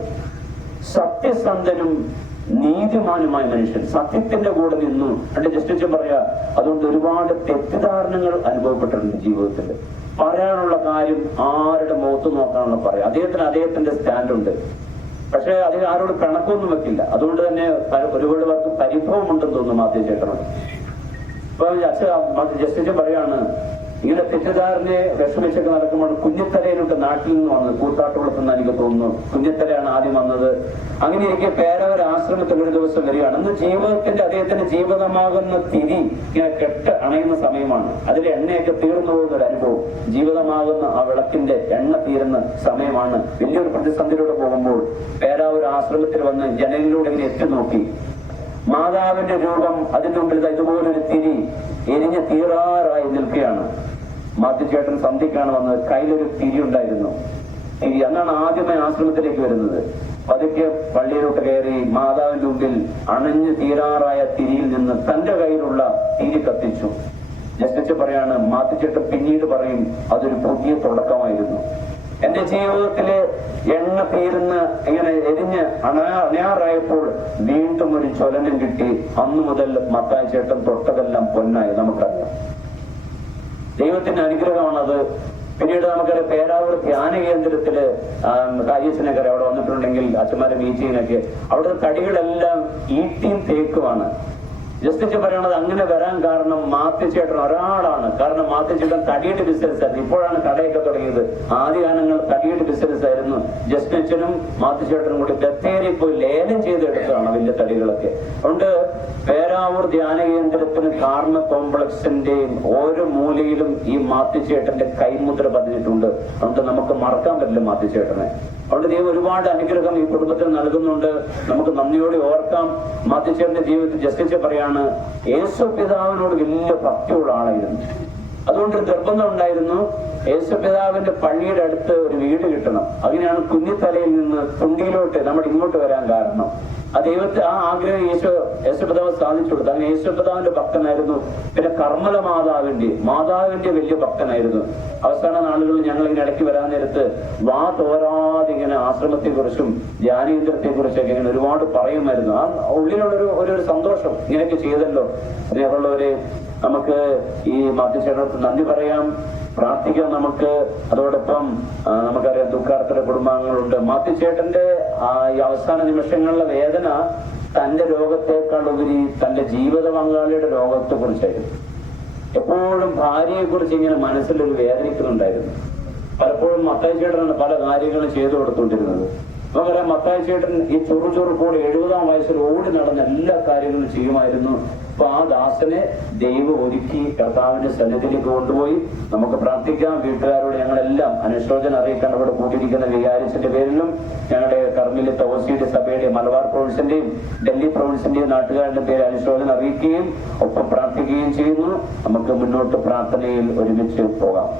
സത്യസന്ധനും നീതിമാനുമായ മനുഷ്യൻ, സത്യത്തിന്റെ കൂടെ നിന്നു. എന്റെ ജസ്റ്റിൻ പറയാ, അതുകൊണ്ട് ഒരുപാട് തെറ്റിദ്ധാരണകൾ അനുഭവപ്പെട്ടിട്ടുണ്ട് ജീവിതത്തിൽ. പറയാനുള്ള കാര്യം ആരുടെ മുഖത്ത് നോക്കാനുള്ള പറയാം. അദ്ദേഹത്തിന്റെ സ്റ്റാൻഡുണ്ട്. പക്ഷെ അതിൽ ആരോട് പിണക്കൊന്നും വെക്കില്ല. അതുകൊണ്ട് തന്നെ ഒരുപാട് പേർക്ക് പരിഭവം ഉണ്ടെന്ന് തോന്നുന്നു മാത്യുച്ചേട്ടനോട്. ഇപ്പൊ ജസ്റ്റിൻ പറയാണ്, ഇങ്ങനെ തെറ്റിദ്ധാരനെ വിഷമിച്ചൊക്കെ നടക്കുമ്പോൾ കുഞ്ഞിത്തലയിലൊക്കെ നാട്ടിൽ നിന്ന് വന്നത് കൂത്താട്ടുകുളത്തെന്ന് എനിക്ക് തോന്നുന്നു. കുഞ്ഞിത്തലയാണ് ആദ്യം വന്നത്. അങ്ങനെ എനിക്ക് പേരവർ ആശ്രമത്തിൽ ഒരു ദിവസം വരികയാണ്. അന്ന് അദ്ദേഹത്തിന്റെ ജീവിതമാകുന്ന തിരി ഇങ്ങനെ കെട്ട് അണയുന്ന സമയമാണ്. അതിൽ എണ്ണയൊക്കെ തീർന്നു പോകുന്ന ഒരു അനുഭവം. ജീവിതമാകുന്ന ആ വിളക്കിന്റെ എണ്ണ തീരുന്ന സമയമാണ്. വലിയൊരു പ്രതിസന്ധിയിലൂടെ പോകുമ്പോൾ പേരാവൂർ ആശ്രമത്തിൽ വന്ന് ജനലിലൂടെ ഇങ്ങനെ എത്തി നോക്കി. മാതാവിന്റെ രൂപം അതിന്റെ മുമ്പിൽ ഇതുപോലൊരു തിരി എരിഞ്ഞ് തീരാറായി നിൽക്കുകയാണ്. മാത്യുച്ചേട്ടൻ സന്ധിക്കാണ് വന്നത്. കയ്യിലൊരു തിരി ഉണ്ടായിരുന്നു. തിരി അന്നാണ് ആദ്യമായി ആശ്രമത്തിലേക്ക് വരുന്നത്. പതുക്കെ പള്ളിയിലോട്ട് കയറി മാതാവിന്റെ മുമ്പിൽ അണഞ്ഞു തീരാറായ തിരിയിൽ നിന്ന് തന്റെ കയ്യിലുള്ള തിരി കത്തിച്ചു. ജസ്റ്റിസ് പറയാണ്, മാത്യുച്ചേട്ടൻ പിന്നീട് പറയും, അതൊരു പുതിയ തുടക്കമായിരുന്നു. എന്റെ ജീവിതത്തിലെ എണ്ണ തീരുന്ന ഇങ്ങനെ എരിഞ്ഞ് അണയാറായപ്പോൾ വീണ്ടും ഒരു ജ്വലനം കിട്ടി. അന്നു മുതൽ മത്തായിച്ചേട്ടൻ തൊട്ടതെല്ലാം പൊന്നായി. നമുക്കറിയാം, ദൈവത്തിന്റെ അനുഗ്രഹമാണത്. പിന്നീട് നമുക്കറിയാം, പേരാവൂർ ധ്യാന കേന്ദ്രത്തില് കാര്യത്തിനൊക്കെ അവിടെ വന്നിട്ടുണ്ടെങ്കിൽ അച്ഛന്മാരെ മീറ്റിങ്ങിനൊക്കെ അവിടുത്തെ തടികളെല്ലാം ഈട്ടിയും തേക്കുമാണ്. ജസ്റ്റിസ് പറയണത് അങ്ങനെ വരാൻ കാരണം മാത്യുച്ചേട്ടൻ ഒരാളാണ്. കാരണം മാത്യുച്ചേട്ടൻ തടിയുടെ ബിസിനസ് ആയിരുന്നു. ഇപ്പോഴാണ് കടയൊക്കെ തുടങ്ങിയത്. ആദ്യകാലങ്ങൾ തടിയുടെ ബിസിനസ് ആയിരുന്നു. ജസ്റ്റിനും മാത്യുച്ചേട്ടനും കൂടി ബത്തേരി പോയി ലേലം ചെയ്തെടുത്തതാണ് വലിയ തടികളൊക്കെ. അതുകൊണ്ട് പേരാവൂർ ധ്യാന കേന്ദ്രത്തിന് കാർമ കോംപ്ലക്സിന്റെയും ഓരോ മൂലയിലും ഈ മാത്യുച്ചേട്ടന്റെ കൈമുദ്ര പതിഞ്ഞിട്ടുണ്ട്. അതുകൊണ്ട് നമുക്ക് മറക്കാൻ പറ്റില്ല മാത്യുച്ചേട്ടനെ. അതുകൊണ്ട് ദൈവം ഒരുപാട് അനുഗ്രഹം ഈ കുടുംബത്തിന് നൽകുന്നുണ്ട്. നമുക്ക് നന്ദിയോടെ ഓർക്കാം. മാത്യുച്ചേട്ടന്റെ ജീവിതത്തിൽ ജസ്റ്റിസ് പറയാണ്, യേശു പിതാവിനോട് വലിയ ഭക്തിയുള്ള ആളായിരുന്നു. അതുകൊണ്ട് നിർബന്ധം ഉണ്ടായിരുന്നു, യേശു പിതാവിന്റെ പള്ളിയുടെ അടുത്ത് ഒരു വീട് കിട്ടണം. അങ്ങനെയാണ് കുഞ്ഞിത്തലയിൽ നിന്ന് പുണ്ടിയിലോട്ട് നമ്മൾ ഇങ്ങോട്ട് വരാൻ കാരണം ആ ദൈവത്തെ ആ ആഗ്രഹം യേശുപിതാവ് സാധിച്ചു കൊടുത്തു. അങ്ങനെ യേശുപിതാവിന്റെ ഭക്തനായിരുന്നു. പിന്നെ കർമ്മല മാതാവിന്റെ വലിയ ഭക്തനായിരുന്നു. അവസാന നാളുകളിൽ ഞങ്ങൾ ഇങ്ങനെ ഇടയ്ക്ക് വരാൻ നേരത്ത് വാ തോരാതെ ഇങ്ങനെ ആശ്രമത്തെ കുറിച്ചും ധ്യാനേന്ദ്രത്തെ കുറിച്ചൊക്കെ ഇങ്ങനെ ഒരുപാട് പറയുമായിരുന്നു. ആ ഉള്ളിലുള്ളൊരു ഒരു സന്തോഷം, ഇങ്ങനെയൊക്കെ ചെയ്തല്ലോ. സ്നേഹമുള്ളവരെ, നമുക്ക് ഈ മാധ്യക്ഷേത്രത്തിൽ നന്ദി പറയാം, പ്രാർത്ഥിക്കാം. നമുക്ക് അതോടൊപ്പം നമുക്കറിയാം ദുഃഖാർത്തരുടെ കുടുംബാംഗങ്ങളുണ്ട്. മാത്യുച്ചേട്ടന്റെ ഈ അവസാന നിമിഷങ്ങളിലെ വേദന തന്റെ രോഗത്തെക്കാൾ ഉപരി തന്റെ ജീവിത പങ്കാളിയുടെ രോഗത്തെ കുറിച്ചായിരുന്നു. എപ്പോഴും ഭാര്യയെ കുറിച്ച് ഇങ്ങനെ മനസ്സിലൊരു വേദനിക്കുന്നുണ്ടായിരുന്നു. പലപ്പോഴും മത്തായി ചേട്ടനാണ് പല കാര്യങ്ങളും ചെയ്തു കൊടുത്തുകൊണ്ടിരുന്നത്. നമുക്കറിയാം മത്തായി ചേട്ടൻ ഈ ചുറുചുറുപ്പോടെ 70-ാം വയസ്സിൽ ഓടി നടന്ന എല്ലാ കാര്യങ്ങളും ചെയ്യുമായിരുന്നു. അപ്പൊ ആ ദാസനെ ദൈവം ഒരുക്കി കർത്താവിന്റെ സന്നിധിയിലേക്ക് കൊണ്ടുപോയി. നമുക്ക് പ്രാർത്ഥിക്കാം. വീട്ടുകാരോട് ഞങ്ങളെല്ലാം അനുശോചനം അറിയിക്കാൻ ഇവിടെ കൂട്ടിയിരിക്കുന്ന വികാരിച്ചിന്റെ പേരിലും ഞങ്ങളുടെ കർമ്മിലെ തോസിയുടെ സഭയുടെ മലബാർ പ്രൊവിൻസിന്റെയും ഡൽഹി പ്രൊവിൻസിന്റെയും നാട്ടുകാരുടെ പേര് അനുശോചനം അറിയിക്കുകയും ഒപ്പം പ്രാർത്ഥിക്കുകയും ചെയ്യുന്നു. നമുക്ക് മുന്നോട്ട് പ്രാർത്ഥനയിൽ ഒരുമിച്ച് പോകാം.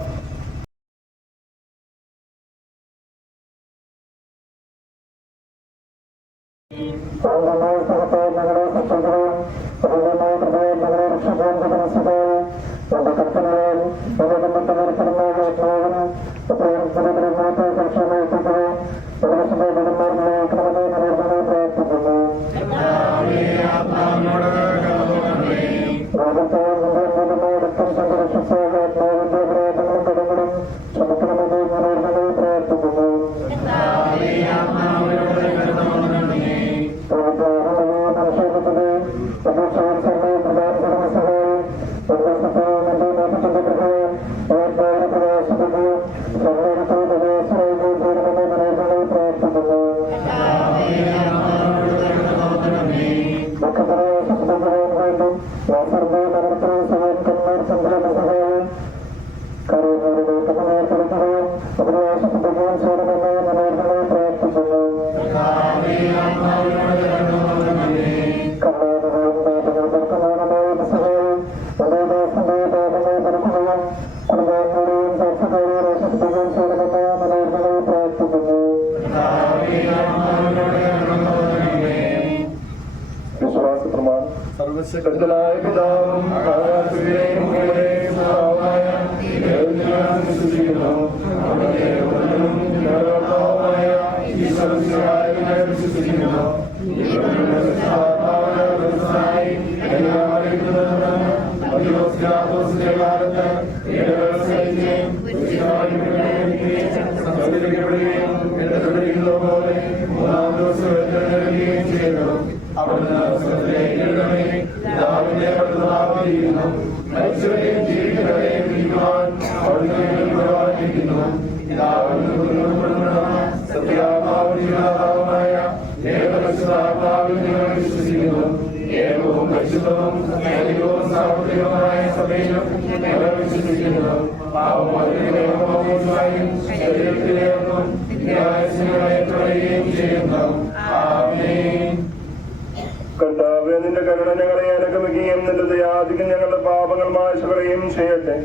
സർവശക്തനായ പിതാവും കർത്താവേ, നിന്റെ കരുണ ഞങ്ങളെ അനുഗമിക്കുകയും നിന്റെ ദയാധികം ഞങ്ങളുടെ പാപങ്ങൾ മായ്ച്ചുകളയും ചെയ്യട്ടെ.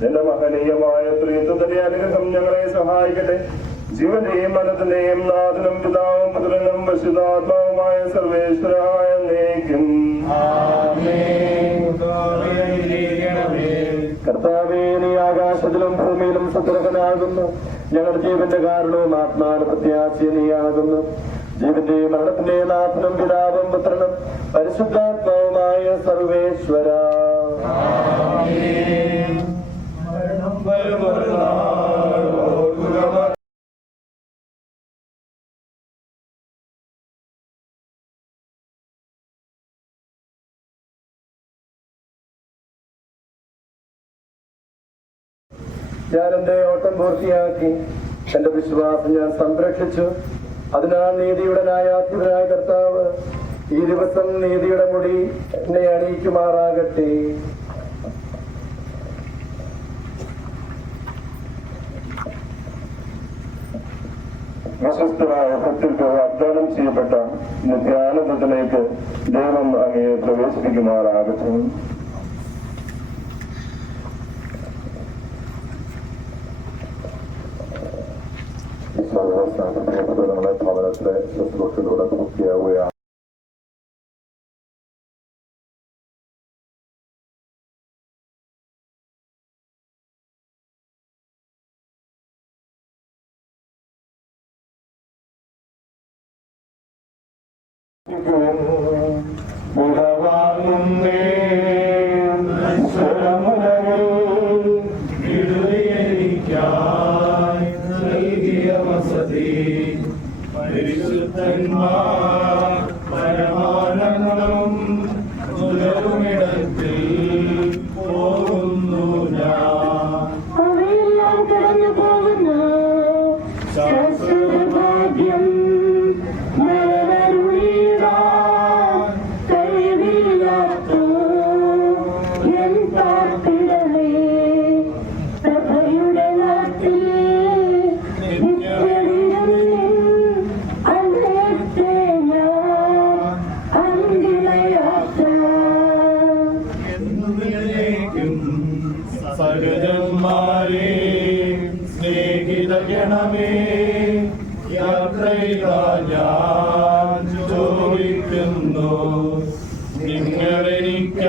നിന്റെ മഹനീയമായ ത്രിത്വത്തിന്റെ അനുഗ്രഹം ഞങ്ങളെ സഹായിക്കട്ടെ. ജീവന്റെയും മനത്തിന്റെയും നാഥനും പിതാവും പുത്രനും പരിശുദ്ധാത്മാവുമായ സർവേശ്വരായ എന്നേക്കും. കർത്താവേ, നീ ആകാശത്തിലും ഭൂമിയിലും സത്യർഹനാകുന്നു. ഞങ്ങളുടെ ജീവന്റെ കാരണവും ആത്മാന പ്രത്യാശ നീയാകുന്നു. ജീവന്റെ മരണത്തിന്റെ നാഥനും പിതാവും പുത്രനും പരിശുദ്ധാത്മാവുമായ സർവേശ്വര. ഞാൻ എന്റെ ഓട്ടം പൂർത്തിയാക്കി, എന്റെ വിശ്വാസം ഞാൻ സംരക്ഷിച്ചു. അതിനാൽ നീതിയുടെ ന്യായാധിപനായ കർത്താവ് ഈ ദിവസം നീതിയുടെ മുടി എന്നെ അണിയിക്കുമാറാകട്ടെ. വിശ്വസ്തരായ ഭക്തർക്ക് വാഗ്ദാനം ചെയ്യപ്പെട്ട നിത്യാനന്ദത്തിലേക്ക് ദൈവം അങ്ങയെ പ്രവേശിപ്പിക്കുമാറാകട്ടെ. നമ്മളെ ഭവനത്തിൽ ഇന്നത്തെ ശുശ്രൂഷയിലൂടെ പൂർത്തിയാവുകയാണ്. പരമാനന്ദം പോകുന്നു ഞാൻ അവയെല്ലാം കടന്നു പോകുന്നു ഭാഗ്യം കഴിവില്ലാത്തോ എൻ പാർപ്പിടമേ പ്രഭയുടെ നാട്ടിൽ അന്നത്തെ ഞാൻ അന്തിമയാത്ര സഹജന്മാരെ സ്നേഹിതഗണമേ യാത്രയിലാ ഞാൻ ചോദിക്കുന്നു നിങ്ങളെനിക്കായി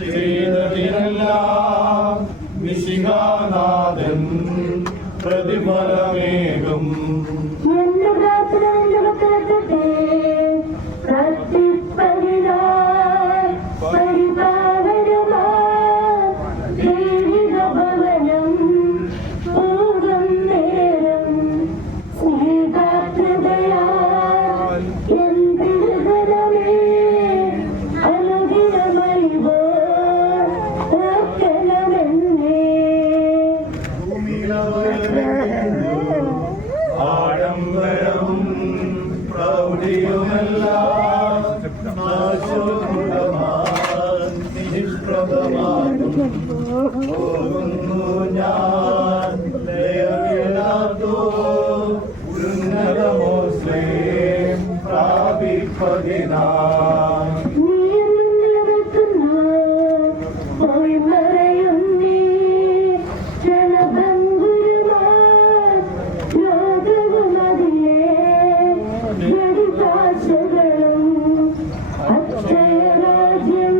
ചെയ്തതിനെല്ലാം മിശിഹാനാഥൻ പ്രതിഫലമേകും. എന്റെ പ്രാർത്ഥന പക്കലെത്തട്ടെ പ്രാർത്ഥിപ്പതിനായി പരിപാലനമായി ദൈവിക ഭവനം പോകും നേരം സ്നേഹാകൃതയാൽ എന്തിരുതരമേ അനുദിനമറിവോ ഓർക്കണമെന്നേ. ആഡംബരവും പ്രൗഢിയുമെല്ലാം നിഷ്പ്രഭമാകും പോകുന്നു ഞാൻ ലയമില്ലാത്തോ ഉന്നതമോസ്ലേ പ്രാപിപ്പതിനായി. പോയി മറയും നീ ജനബന്ധുരുമായി ലോകവും അതിലെ ജഡിതാശകളും അക്ഷയരാജ്യം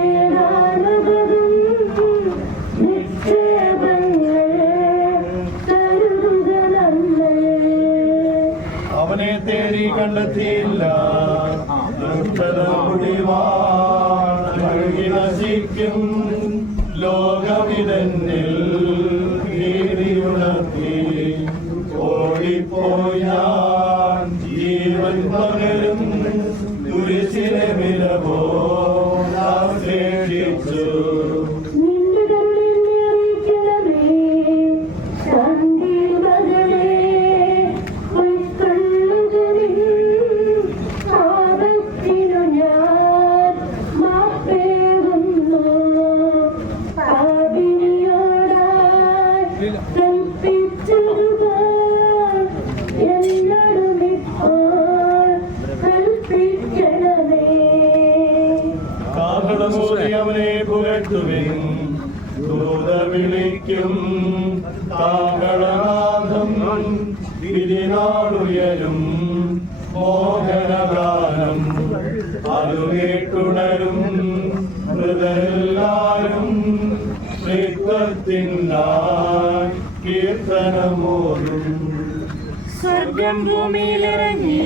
ഏകാനതവും നിക്ഷേപങ്ങൾ കരുതുകളല്ലേ. അവനെ തേടി കണ്ടെത്തിയില്ല മുടിവാഴി നശിക്കും ലോകവിതന്നിൽ ഭീതിയുണർത്തി ഓടിപ്പോയി ഞാൻ ജീവൻ പകരും കുരിശിലെ വിലപോ ആശ്ലേഷിച്ചു. നിന്റെ കരുണയെ അറിയിക്കണമേ ശാന്തി മകളെ ഉൾക്കൊള്ളുക നീ പാപത്തിനു ഞാൻ മാപ്പേകുന്നു പാപിനിയോടായി കൽപ്പിച്ചതുപോൽ എന്നോടുമിപ്പോൾ കൽപ്പിക്കണമേ. കാഹളമൂതി അവനെ പുകഴ്ത്തുവിൻ ദൂത വിളിക്കും കാഹളനാദം വിധിനാളുയരും മോഹനഗാനം അത് കേട്ടുണരും മൃതരെല്ലാരും ശ്രീത്വത്തിനായി കീർത്തനമോതും. സ്വർഗം ഭൂമിയിലിറങ്ങി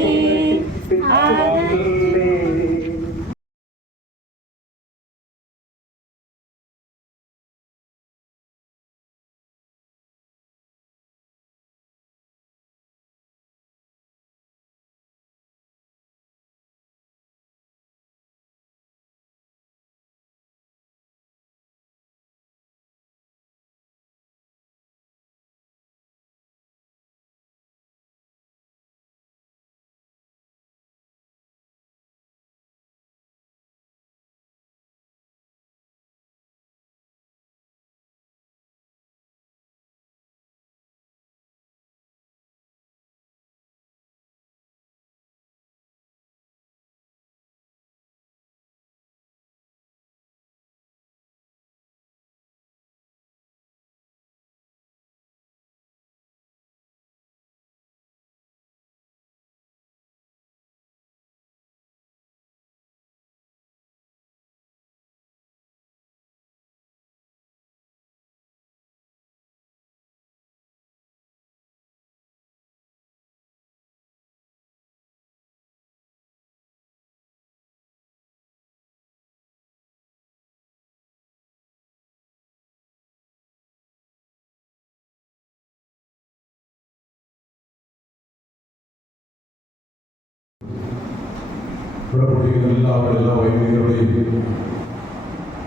ഇവിടെ കുട്ടികൾ എല്ലാവരും എല്ലാ വൈദികരുടെയും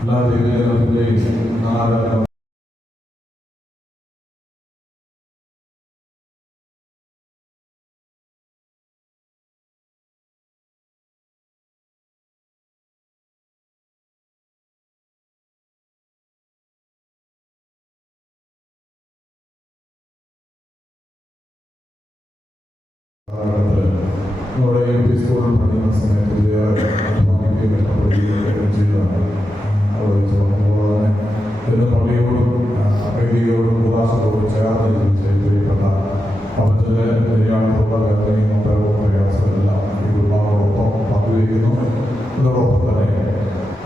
എല്ലാ ദൈവജനത്തിൻ്റെയും ആരാധന നമ്മുടെ എൽ പി സ്കൂളിൽ പഠിക്കുന്ന സമയത്ത് അധ്വാനിക്കുകയും കഷ്ടപ്പെടുകയും ചെയ്തതാണ്. അതുപോലെ തന്നെ പള്ളിയോടും വൈദികരോടും ഉദാസത്തോടും ചേർന്ന് പ്രിയപ്പെട്ട അപ്പച്ചൻ്റെ നിര്യാണത്തിലുള്ള വേദനയും പ്രയാസമെല്ലാം ഈ കുടുംബാംഗങ്ങളോടൊപ്പം പങ്കുവയ്ക്കുന്നു. അതോടൊപ്പം തന്നെ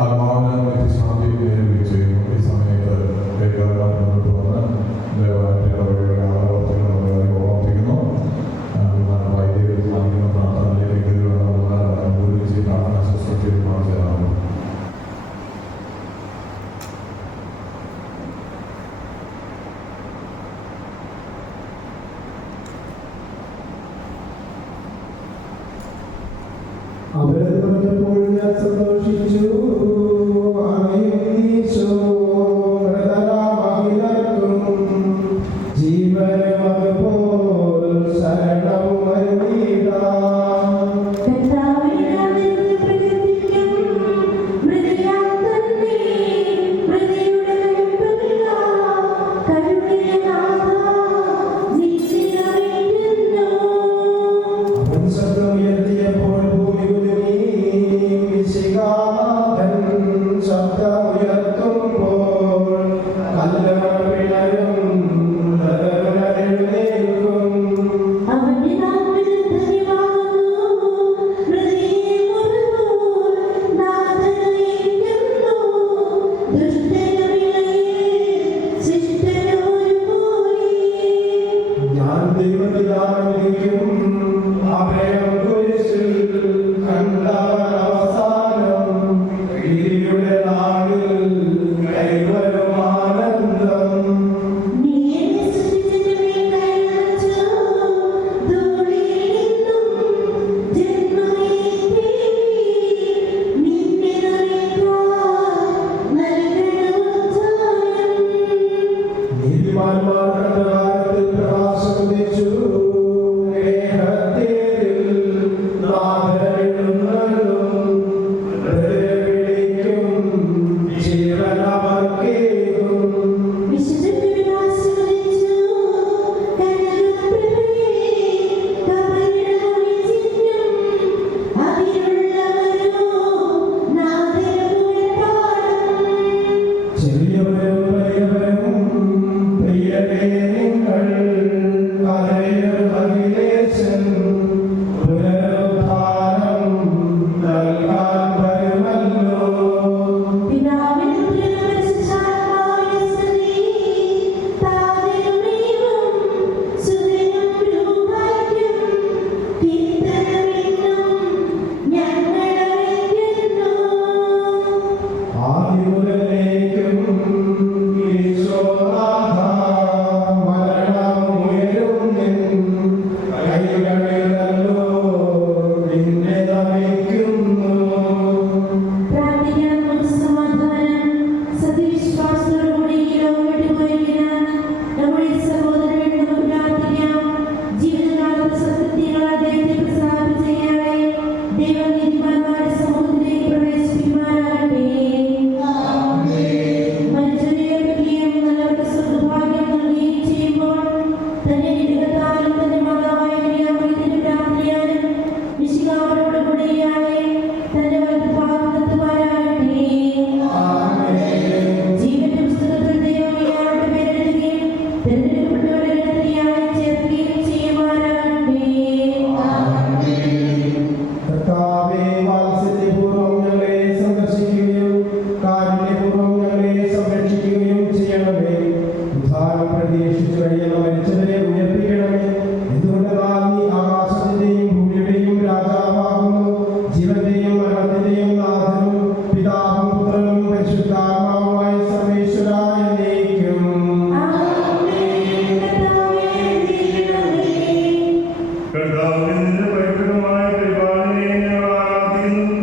ആത്മാവിന് നിത്യശാന്തി നേരുകയും ചെയ്യുന്നു. ഈ സമയത്ത് കൈകാര്യം മുന്നോട്ട് വന്ന് ദേവാലയത്തിൻ്റെ വഴിയുടെ ആലോചനകൾ ഓർമ്മിപ്പിക്കുന്നു. വൈദികർ നൽകുന്ന പ്രാർത്ഥനയിലേക്ക് ഗുരുജി പ്രാർത്ഥന ശുശ്രൂഷയിൽ മാറിച്ചേരാണ്. അവരെ പറഞ്ഞപ്പോൾ ഞാൻ സന്തോഷിച്ചു. ജീവനും അതുപോൽ ശരണവും ശബ്ദമുയർത്തിയപ്പോൾ ഭൂമി കുലുങ്ങി. ശബ്ദമുയർത്തുമ്പോൾ കല്ലുകൾ പിളരും. ഞാൻ ദൈവത്തിലായിരിക്കും. അഭയം കുരിശിൽ കണ്ടവൻ അവസാനം. വിധിയുടെ നാളിൽ കൈവരും ആനന്ദം. നീതിമാന്മാർ കണ്ടകാലത്തിൽ പ്രകാശം ഉദിച്ചു. ചെറിയവരും വലിയവരും പ്രിയരേ നിങ്ങൾ അഖിലേശൻ പുനരുദ്ധാനം നൽകാൻ വരുമല്ലോ. ആദിമുതലേക്കും ഈശോനാഥ മരണമുയരും നിൻ കൈകളിലല്ലോ നിന്നെ നമിക്കുന്നു. കർത്താവേ, വാത്സല്യപൂർവ്വം ഞങ്ങളെ സന്ദർശിക്കുകയും കാരുണ്യപൂർവ്വം ഞങ്ങളെ സംരക്ഷിക്കുകയും ചെയ്യണമേ. ഉദ്ധാനം പ്രതീക്ഷിച്ചു കഴിയുന്ന മരിച്ചവരെ ഉയർപ്പിക്കണമേ. എന്തുകൊണ്ടെന്നാൽ നീ ആകാശത്തിന്റെയും ഭൂമിയുടെയും രാജാവാകുന്നു. ജീവന്റെയും മരണത്തിന്റെയും നാഥനും പിതാവും പുത്രനും പരിശുദ്ധാത്മാവുമായ സർവേശ്വരായ എന്നേക്കും. കർത്താവിന്റെ പരിപൂർണമായ പരിപാലനയെ ഞങ്ങൾ ആരാധിക്കുന്നു.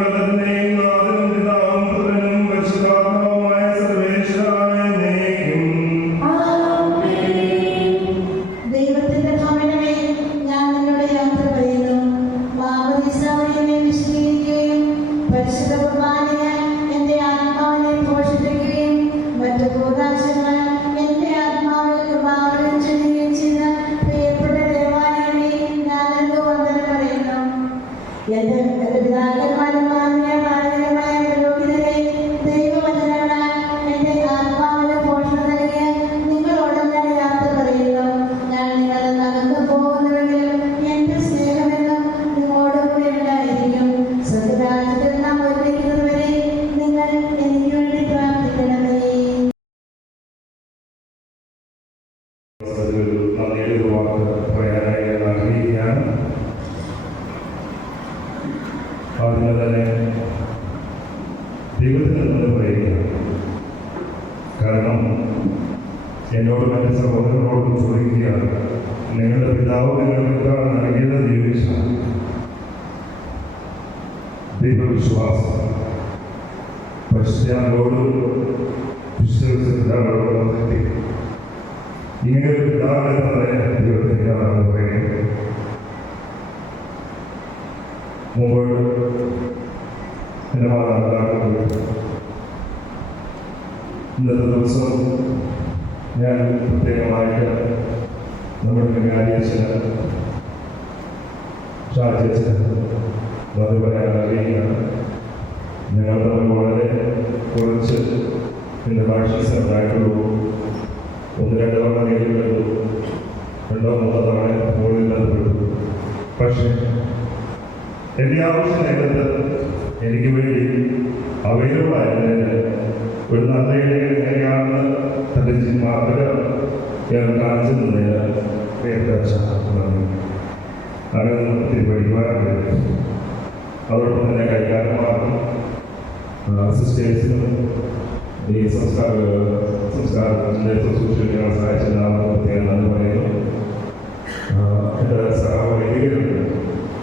മരണത്തിന്റെയും നാഥനും പിതാവും പുത്രനും പരിശുദ്ധാത്മാവുമായ സർവേശ്വരായ എന്നേക്കും. ദൈവത്തിന്റെ ഭവനമേ, ഞാൻ നിങ്ങളുടെ യാത്ര പറയുന്നു. മാമോദീസാവഴിയെ വിശദീകരിക്കുകയും പരിശുദ്ധ കുർബാനയെ എന്റെ ആത്മാവിനെ പോഷിപ്പിക്കുകയും മറ്റു കൂതാശകൾ എന്റെ ആത്മാവിൽ കൃപാവനം ചെയ്യുകയും ചെയ്ത പ്രിയപ്പെട്ട ദേവാലയമേ, ഞാൻ നിനക്ക് വന്ദനം പറയുന്നു. എന്റെ പിതാക്കന്മാരും മാന്യമായ പുരോഹിതരെ, ദൈവവചനങ്ങളാൽ എന്റെ ആത്മാവിന് പോഷണം നൽകിയ നിങ്ങളോട് ഞാൻ യാത്ര പറയുന്നു. ഞാൻ നിങ്ങളിൽ നടന്നു പോകുന്നുവെങ്കിലും എന്റെ സ്നേഹമെന്നും നിങ്ങളോടുകൂടി ഉണ്ടായിരിക്കും. സ്വർഗ്ഗരാജ്യത്തിൽ നാം ഒരുമിക്കുന്നതുവരെ നിങ്ങൾ എനിക്ക് വേണ്ടി പ്രാർത്ഥിക്കണമേ. നന്ദിയുടെ വാക്ക് പറയാനായി ഞാൻ ആഗ്രഹിക്കുകയാണ്. ആദ്യമേ തന്നെ ദൈവത്തിന് നന്ദി പറയുകയാണ്. കാരണം എന്നോടും എൻ്റെ സഹോദരനോടും ചോദിക്കുകയാണ്, നിങ്ങളുടെ പിതാവ് നിങ്ങൾക്ക് എന്താണ് നൽകിയത് ചോദിച്ചാൽ ദൈവവിശ്വാസം പരിശുദ്ധനോടും വിശ്വസിച്ചോടും ഇങ്ങനെ ഒരു പിതാവിനെ തന്നെ ദൈവത്തിനാണെന്ന് പറയുന്നത്. മുമ്പ് എൻ്റെ മാതാപിതാക്കൾ ഇന്നത്തെ ദിവസം ഞാൻ പ്രത്യേകമായിട്ട് നമ്മുടെ കാര്യത്തിന് ഷാജിന് നന്ദി പറയാൻ അറിയുകയാണ്. ഞങ്ങൾ തമ്മിൽ വളരെ കുറച്ച് എൻ്റെ ഭാഷയുണ്ടായിട്ടുള്ളൂ. 1-2 തവണ നേരിട്ടു, 2-3 തവണ മുകളിൽ ബന്ധപ്പെട്ടു. പക്ഷേ എൻ്റെ ആവശ്യം നേരത്ത് എനിക്ക് വേണ്ടി അവൈലബിൾ ആയതിന് ഒരു നല്ല ഇടയിൽ എങ്ങനെയാണെന്ന് തൻ്റെ ആഗ്രഹം ഞാൻ കാണിച്ചു തന്നതിന് അങ്ങനെ ഒത്തിരി പഠിക്കുവാനാണ്. അതോടൊപ്പം തന്നെ കൈകാരന്മാർക്കും സിസ്റ്റേഴ്സിനും ഈ സംസ്കാരത്തിൻ്റെ ശുശ്രൂഷകളെ സഹായിച്ചതാണ് പ്രത്യേകം നന്ദി പറയുന്നു. എൻ്റെ സഹവൈദികരുണ്ട്,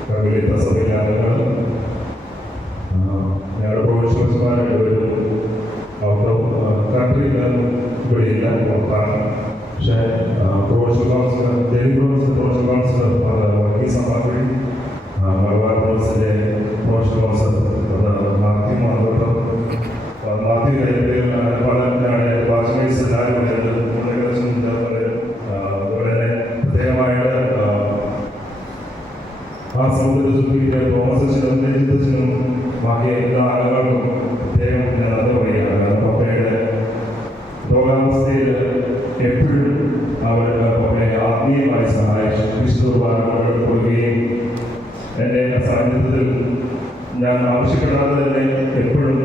കവിലിത്ത സഭയാളുകൾ, ഞങ്ങളുടെ പ്രൊഫഷണൽസുമാരായിട്ട് വരും. അവർ കൺട്രിയിൽ ഇവിടെയില്ല, പുറത്താണ്. പക്ഷേ professional counsellor, Delhi professional counsellor Varghese സമാജി, മലബാർ പ്രൊഫസിൻ്റെ പ്രൊഫഷണൽ കൗൺസിലർ മാത്യു മാധവട്ടം, മാത്യു ഭാഷമൈസ് എല്ലാവരും അതുപോലെ തന്നെ പ്രത്യേകമായിട്ട് ആ സമുദ്രത്തിൻ്റെ തോമസിനും രഞ്ജിതനും ബാക്കി എല്ലാ ആളുകൾക്കും പ്രത്യേകം ഞാൻ അത് പറയുകയാണ്. പപ്പയുടെ രോഗാവസ്ഥയിൽ എപ്പോഴും അവർ പപ്പയെ ആത്മീയമായി സഹായിച്ചു. വിശുദ്ധ കൊടുക്കുകയും എൻ്റെ സാന്നിധ്യത്തിൽ ഞാൻ ആവശ്യപ്പെടാതെ തന്നെ എപ്പോഴും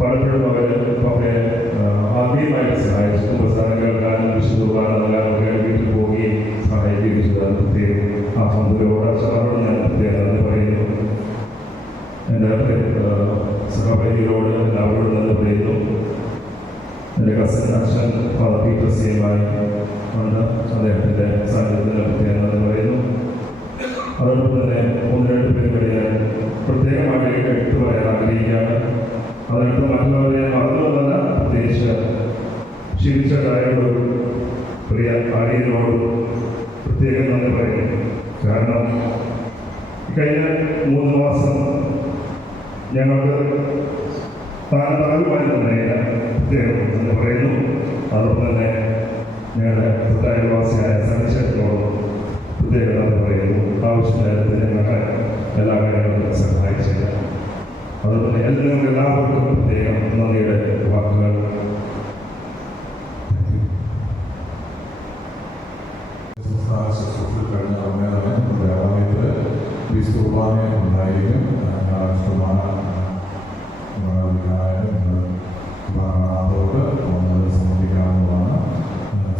പലപ്പോഴും അവർ പപ്പയെ ആത്മീയമായി സഹായിച്ചു. ഉപസ്ഥാനം കേൾക്കാനും വിശുദ്ധ നൽകാനൊക്കെ വീട്ടിൽ പോവുകയും സഹായിക്കുകയും ചെയ്തത് പ്രത്യേകം ആ സമുദ്രയോട് ഞാൻ പ്രത്യേകം നന്ദി പറയുന്നു. എൻ്റെ സഹപാഠികളോട് എല്ലാവരോടും നന്ദി പറയുന്നു. എൻ്റെ കസിൻ അച്ഛൻ ഫാദർ പീറ്റർ സിയുമായി ഉണ്ട്, അദ്ദേഹത്തിൻ്റെ സാന്നിധ്യത്തിൽ പ്രത്യേകം നന്ദി പറയുന്നു. അതോടൊപ്പം തന്നെ 1-2 പേര് കഴിയാൻ പ്രത്യേകമായിട്ട് എടുത്തു പറയാൻ ആഗ്രഹിക്കുകയാണ്. അതിനടുത്ത് മറ്റുള്ളവരെ മറന്നുകൊണ്ടല്ല, പ്രത്യേകിച്ച് ക്ഷീണിച്ച കാര്യങ്ങളോടും പ്രിയ ആടിയതിനോടും പ്രത്യേകം നന്ദി പറയുന്നു. കാരണം കഴിഞ്ഞ 3 മാസം ഞങ്ങൾക്ക് താൽക്കാലികമായി തന്നെ പ്രത്യേകം എന്ന് പറയുന്നു. അതോടൊപ്പം തന്നെ ഞങ്ങളുടെ അയൽവാസിയായ സന്ദേശത്തോടും പ്രത്യേകം നന്ദി പറയുന്നു. ആവശ്യമായത് ഞങ്ങളെ എല്ലാ കാര്യങ്ങളും സഹായിച്ചില്ല. അതുകൊണ്ട് എല്ലാവർക്കും പ്രത്യേകം നന്ദിയുടെ വാക്കുകൾ. കഴിഞ്ഞ നമ്മുടെ ആലയത്തിൽ വിശുദ്ധ കുർബാന ഉണ്ടായിരിക്കും. അതോട് നമ്മൾ സമർപ്പിക്കാവുന്നതാണ്.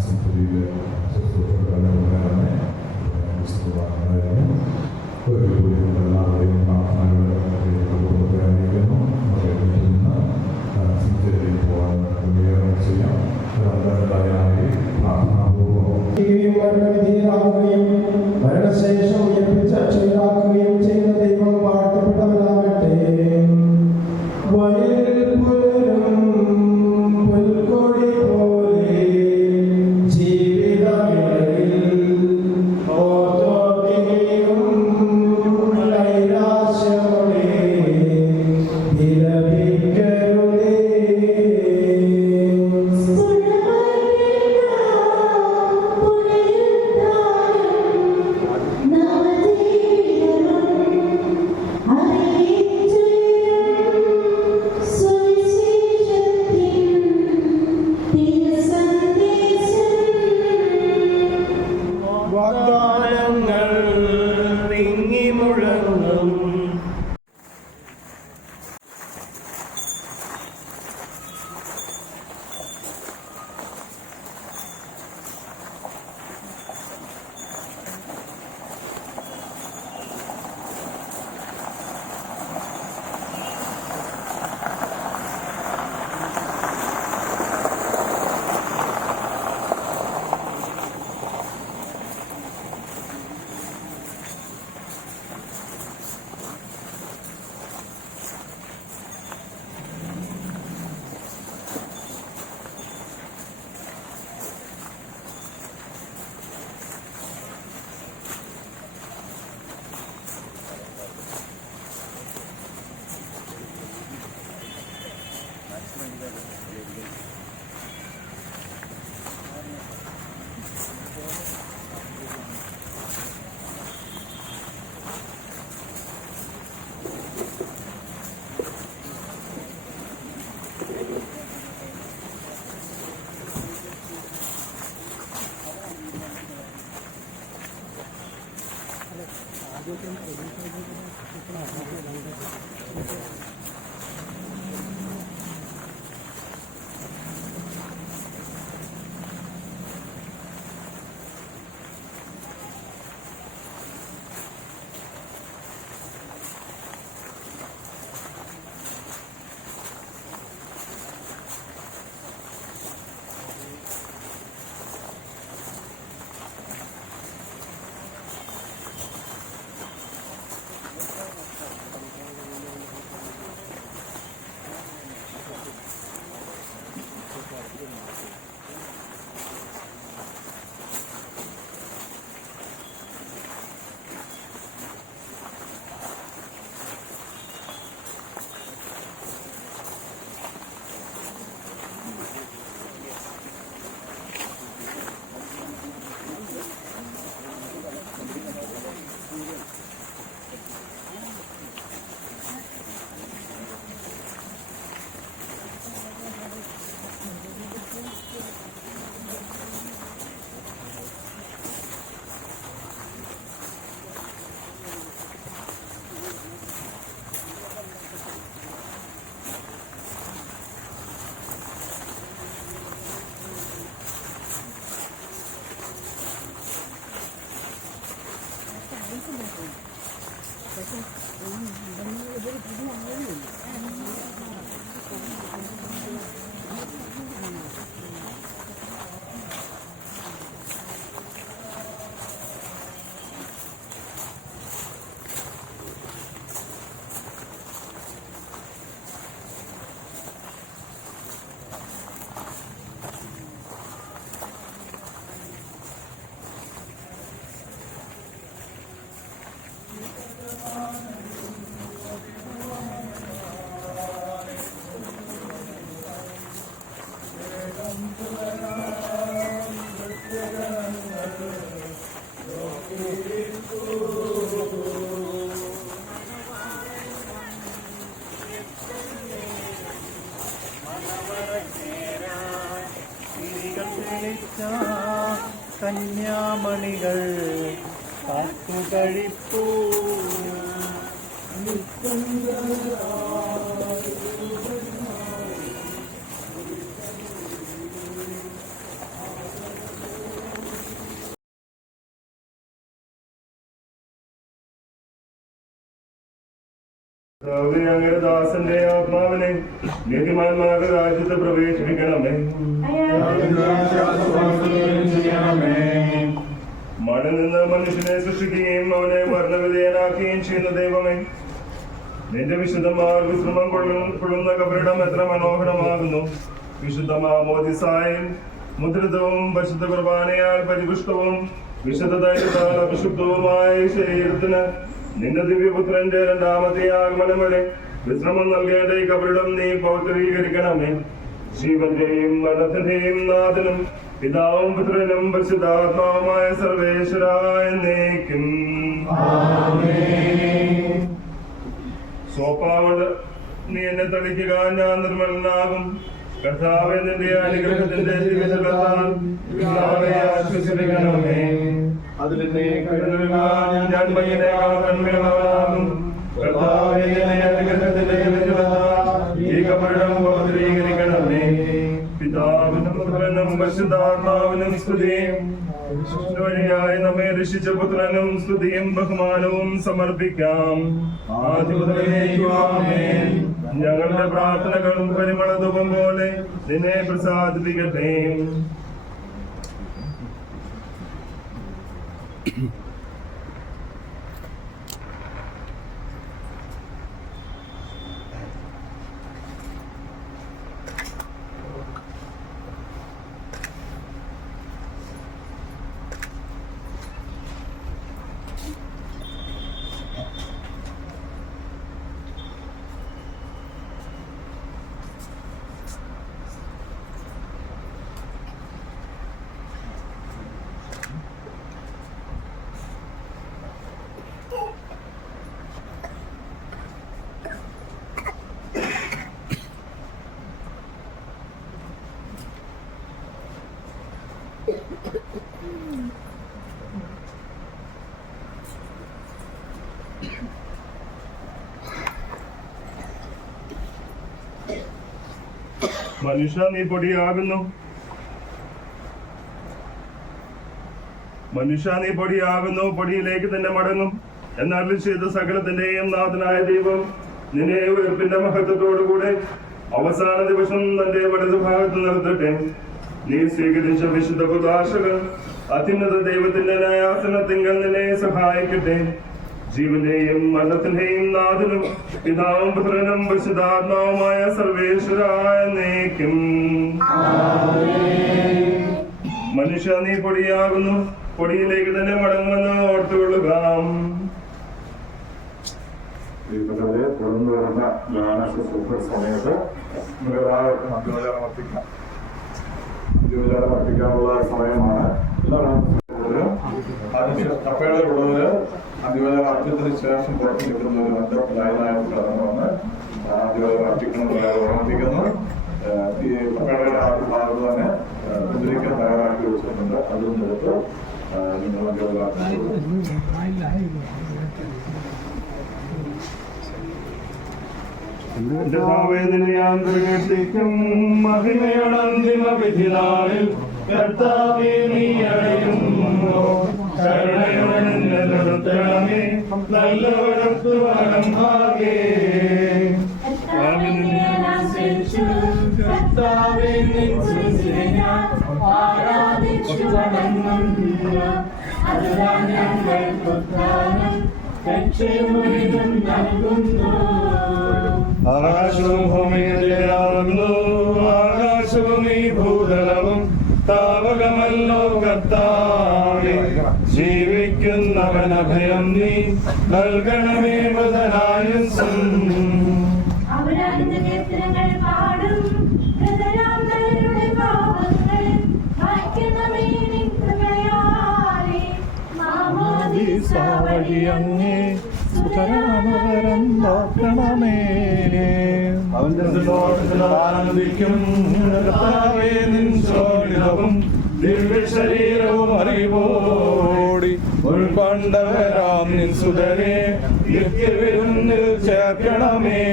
സംസ്കൃതിയിലെ ശുശ്രൂഷകളുടെ തന്നെ വിശുദ്ധ കുർബാന ഉണ്ടായിരുന്നു. ഒരു എല്ലാവരുടെയും പ്രാർത്ഥനകൾ കുടുംബത്തെ അറിയിക്കുന്നു. അവരെ വീട്ടിൽ നിന്ന് സംസ്കരിച്ച് പോകാൻ കന്യാമണികൾ കാത്തുകഴിപ്പൂ. അങ്ങയുടെ ദാസന്റെ ആത്മാവിനെ നീതിമാന്മാരുടെ രാജ്യത്ത് പ്രവേശിപ്പിക്കണമേ. മണ്ണിൽ നിന്ന് മനുഷ്യനെ സൃഷ്ടിക്കുകയും അവനെ വർണ്ണവിധേയനാക്കുകയും ചെയ്യുന്ന ദൈവമേ, നിന്റെ വിശുദ്ധമാർ വിശ്രമം കൊള്ളുന്ന കബറിടം എത്ര മനോഹരമാകുന്നു. വിശുദ്ധ മാമോദിസായും മുദ്രിതവും പരിശുദ്ധ കുർബാനയാൽ പരിപുഷ്ടവും വിശുദ്ധ ധൈര്യത്താൽ അഭിഷുദ്ധവുമായ ശരീരത്തിന് നിന്റെ ദിവ്യപുത്രന്റെ രണ്ടാമത്തെ ആഗമനം വരെ വിശ്രമം നൽകേണ്ട ഈ കബറിടം നീ പൗത്രീകരിക്കണമേ. ജീവന്റെയും മരണത്തിന്റെയും നാഥനും പിതാവും പുത്രനും പരിശുദ്ധാത്മാവുമായ സർവേശ്വരായ എന്നേക്കും. സോപ്പാവോട് നീ എന്നെ തളിക്കുക, ഞാൻ നിർമ്മലനാകും. കർത്താവേ, നിന്റെ അനുഗ്രഹത്തിന്റെ ദിവസത്താൽ ആശ്വസിപ്പിക്കണമേ. ഞാൻ പയ്യനേക്കാൾ കൺമേളാകും. കർത്താവേ, നിന്റെ അനുഗ്രഹത്തിന്റെ ദിവസത്താൽ ഈ കബറിടം പൗത്രീകരിക്കണമേ. പിതാവിനും പുത്രനും പരിശുദ്ധാത്മാവിനും സ്തുതിയും വഴിയായി നമ്മെ രക്ഷിച്ച പുത്രനും സ്തുതിയും ബഹുമാനവും സമർപ്പിക്കാം. ആദ്യം ഞങ്ങളുടെ പ്രാർത്ഥനകളും പരിമളധൂപം പോലെ നിന്നെ പ്രസാദിപ്പിക്കട്ടെ. മനുഷ്യ, നീ പൊടിയാകുന്നു. മനുഷ്യ, നീ പൊടിയാകുന്നു, പൊടിയിലേക്ക് തന്നെ മടങ്ങും എന്നരുളി ചെയ്ത സകലത്തിന്റെയും നാഥനായ ദൈവം നിന്നെ ഉയർപ്പിന്റെ മഹത്വത്തോടുകൂടെ അവസാന ദിവസം തന്റെ വലതുഭാഗത്ത് നിർത്തട്ടെ. നീ സ്വീകരിച്ച വിശുദ്ധ കുദാശകൾ അത്യുന്നത ദൈവത്തിന്റെ ന്യായാസനത്തിങ്കൽ നിന്നെ സഹായിക്കട്ടെ. ജീവന്റെയും മരണത്തിന്റെയും നാഥനും പിതാവും പുത്രനും പരിശുദ്ധാത്മാവുമായ സർവേശ്വരായ എന്നേക്കും. മനുഷ്യ, നീ പൊടിയാകുന്നു, പൊടിയിലേക്ക് തന്നെ മടങ്ങുമെന്ന് ഓർത്തുകൊള്ളുക. തുടർന്ന് വരുന്ന ഗാനശുശ്രൂഷ സമയത്ത് എല്ലാവർക്കും അന്ത്യവിചാരം അർപ്പിക്കാനുള്ള സമയമാണ്. കപ്പയുടെ ഉള്ളവര് അന്ത്യവിചാരം അർപ്പിച്ചതിന് ശേഷം പുറത്തു നിൽക്കുന്ന ഒരു ലൈനായിട്ട് കടന്നു വന്ന് അന്ത്യവിചാരം അർപ്പിക്കണമെന്ന് ഓർമ്മിപ്പിക്കുന്നു. ഈ കപ്പയുടെ ഭാഗത്ത് തന്നെ കുതിരയ്ക്ക് തയ്യാറാക്കി വെച്ചിട്ടുണ്ട്. അതും എടുത്ത് നിങ്ങൾ ും മഹിമയോടന്തിമ വിധിനാളിൽ കർത്താവേ നീ അടയുന്നു. കരുണയോടെ നിർത്തണമേ, നല്ലവരത്തുവനം ഭാഗേ. കർത്താവേ, നിൻ ഞാൻ ആരാധിച്ചു വണങ്ങുന്നു. അതിനാൽ ഞങ്ങൾക്കുദ്ധാനം രക്ഷയും നൽകുന്നു. ആകാശവും ഭൂമിയിലാകുന്നു, ആകാശവും ഈ ഭൂതലവും താവകമല്ലോ കർത്താവേ. ജീവിക്കുന്നവൻ അഭയം നീ നൽകണമേ മൃതനായുസ്സും. അവരാനന്ദകീർത്തനങ്ങൾ പാടും ഹൃദയാന്തരരുടെ പാപങ്ങൾ വായിക്കണമേ നിൻ കൃപയാലെ. മാമോദീസ വഴി അങ്ങേ സുതരാമവരം നോക്കണമേ. അവന്റെ ആനന്ദിക്കും കർത്താവേ നിൻ ശോണിതവും ദിവ്യശരീരവും അറിവോടി ഉൾക്കൊണ്ടവരാം നിൻ സുതരെ നിത്യവിരുന്നിൽ ചേർക്കണമേ.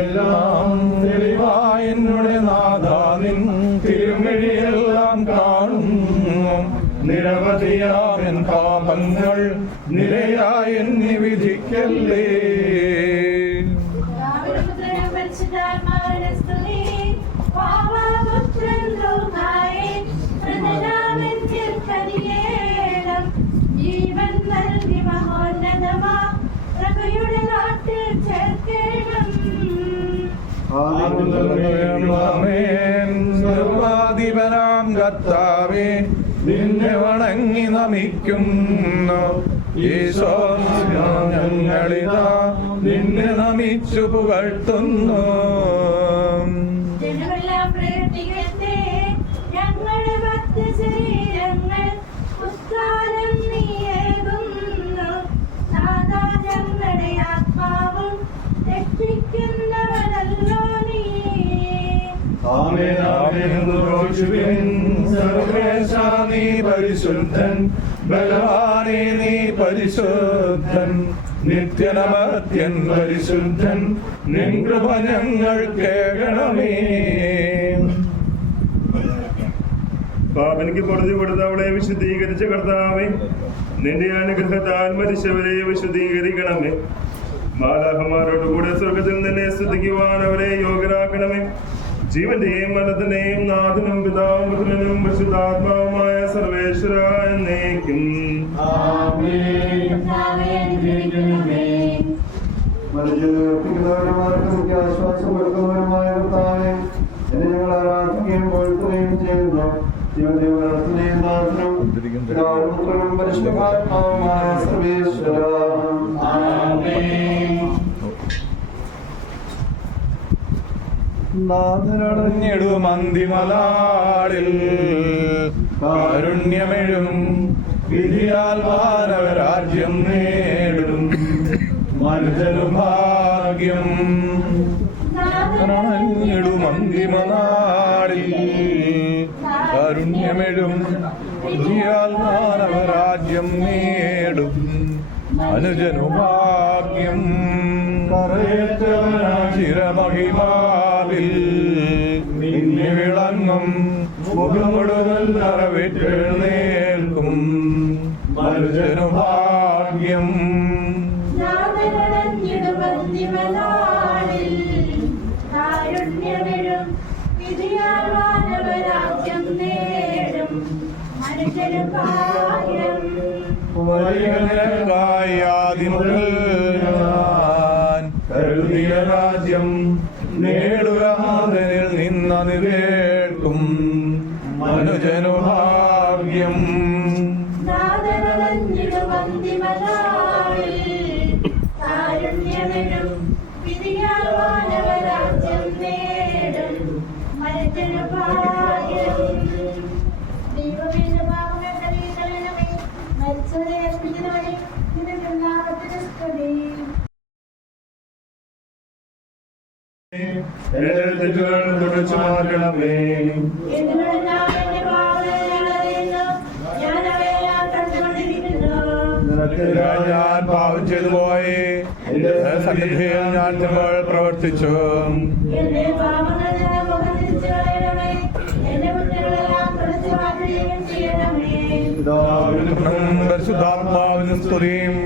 എല്ലാം തെളിവായ എന്നുടെ നാഥ നിൻ തിരുമിഴിയെല്ലാം കാണുന്നു. നിരവധിയാവൻ പാപങ്ങൾ നിരയായി എന്നെ വിധിക്കല്ലേ. ജീവൻ നൽകി മഹോന്നതമാ പ്രഭയുടെ നാട്ടിൽ ചേർക്കണം. സർവാധിപനാം കർത്താവേ നിന്നെ വണങ്ങി നമിക്കുന്നു. ഈശോ ഞങ്ങളിതാ നിന്നെ നമിച്ചു പുകഴ്ത്തുന്നു. ജനമെല്ലാം പ്രവർത്തിക്കട്ടെ ഞങ്ങളുടെ ഭക്തി ശരീരങ്ങൾ ഉത്സാഹം നീയേകുന്നു. നാഥാ ഞങ്ങളുടെ ആത്മാവും രക്ഷിക്കുന്നവനല്ലോ നീ. സർവേശാ നീ പരിശുദ്ധൻ, ബലവാനേ നീ പരിശുദ്ധൻ, നിത്യനമത്യൻ പരിശുദ്ധൻ, നിൻ കൃപ ഞങ്ങൾ കേൾക്കണമേ. പാപനിക്ക് പുറത്തു കൊടുത്ത് അവളെ വിശുദ്ധീകരിച്ച കർത്താവേ, നിന്റെ അനുഗ്രഹത്താൽ മരിച്ചവരെ വിശുദ്ധീകരിക്കണമേ. മാലാഹമാരോടുകൂടെ സ്വർഗത്തിൽ നിന്നെ സ്തുതിക്കുവാൻ അവരെ യോഗ്യരാക്കണമേ. ജീവന്റെയും മരണത്തിന്റെയും നാഥനും പിതാവും പുത്രനും പരിശുദ്ധാത്മാവുമായ സർവേശ്വര എന്നേക്കും. ആശ്വാസം കൊടുക്കുന്നവരുമായ കർത്താവേ, എന്നെ ഞങ്ങൾ ആരാധിക്കുകയും പൊഴുത്തുകയും ചെയ്യുന്നു. ജീവദേവനാഥനെയും നാഥനും പിതാവും പുത്രനും പരിശുദ്ധാത്മാവുമായ സർവേശ്വര. നാഥനടഞ്ഞിടും അന്തിമനാളിൽ കാരുണ്യമെഴും വിധിയാൽ മാനവരാജ്യം നേടും മനുജനു ഭാഗ്യം. നാഥനടഞ്ഞിടും അന്തിമനാളിൽ കാരുണ്യമെഴും വിധിയാൽ മാനവരാജ്യം നേടും മനുജനു ഭാഗ്യം. ചിരമഹിമാവിൽ നിന്നെ വിളങ്ങും മുഖമുഴുവൻ നിറവേറ്റേൽക്കും മനുജനു ഭാഗ്യം. കരുതിയ രാജ്യം നേടുക അതിൽ നിന്നു കേൾക്കും മനുജനു ഭാഗ്യം. തെറ്റുകൾ തുടച്ചു മാറ്റണമേ. ഞാൻ പാപം ചെയ്തു പോയി, എന്റെ സന്നിധിയിൽ ഞാൻ തിന്മകൾ പ്രവർത്തിച്ചു. പരിശുദ്ധാത്മാവിന് സ്തുതിയും.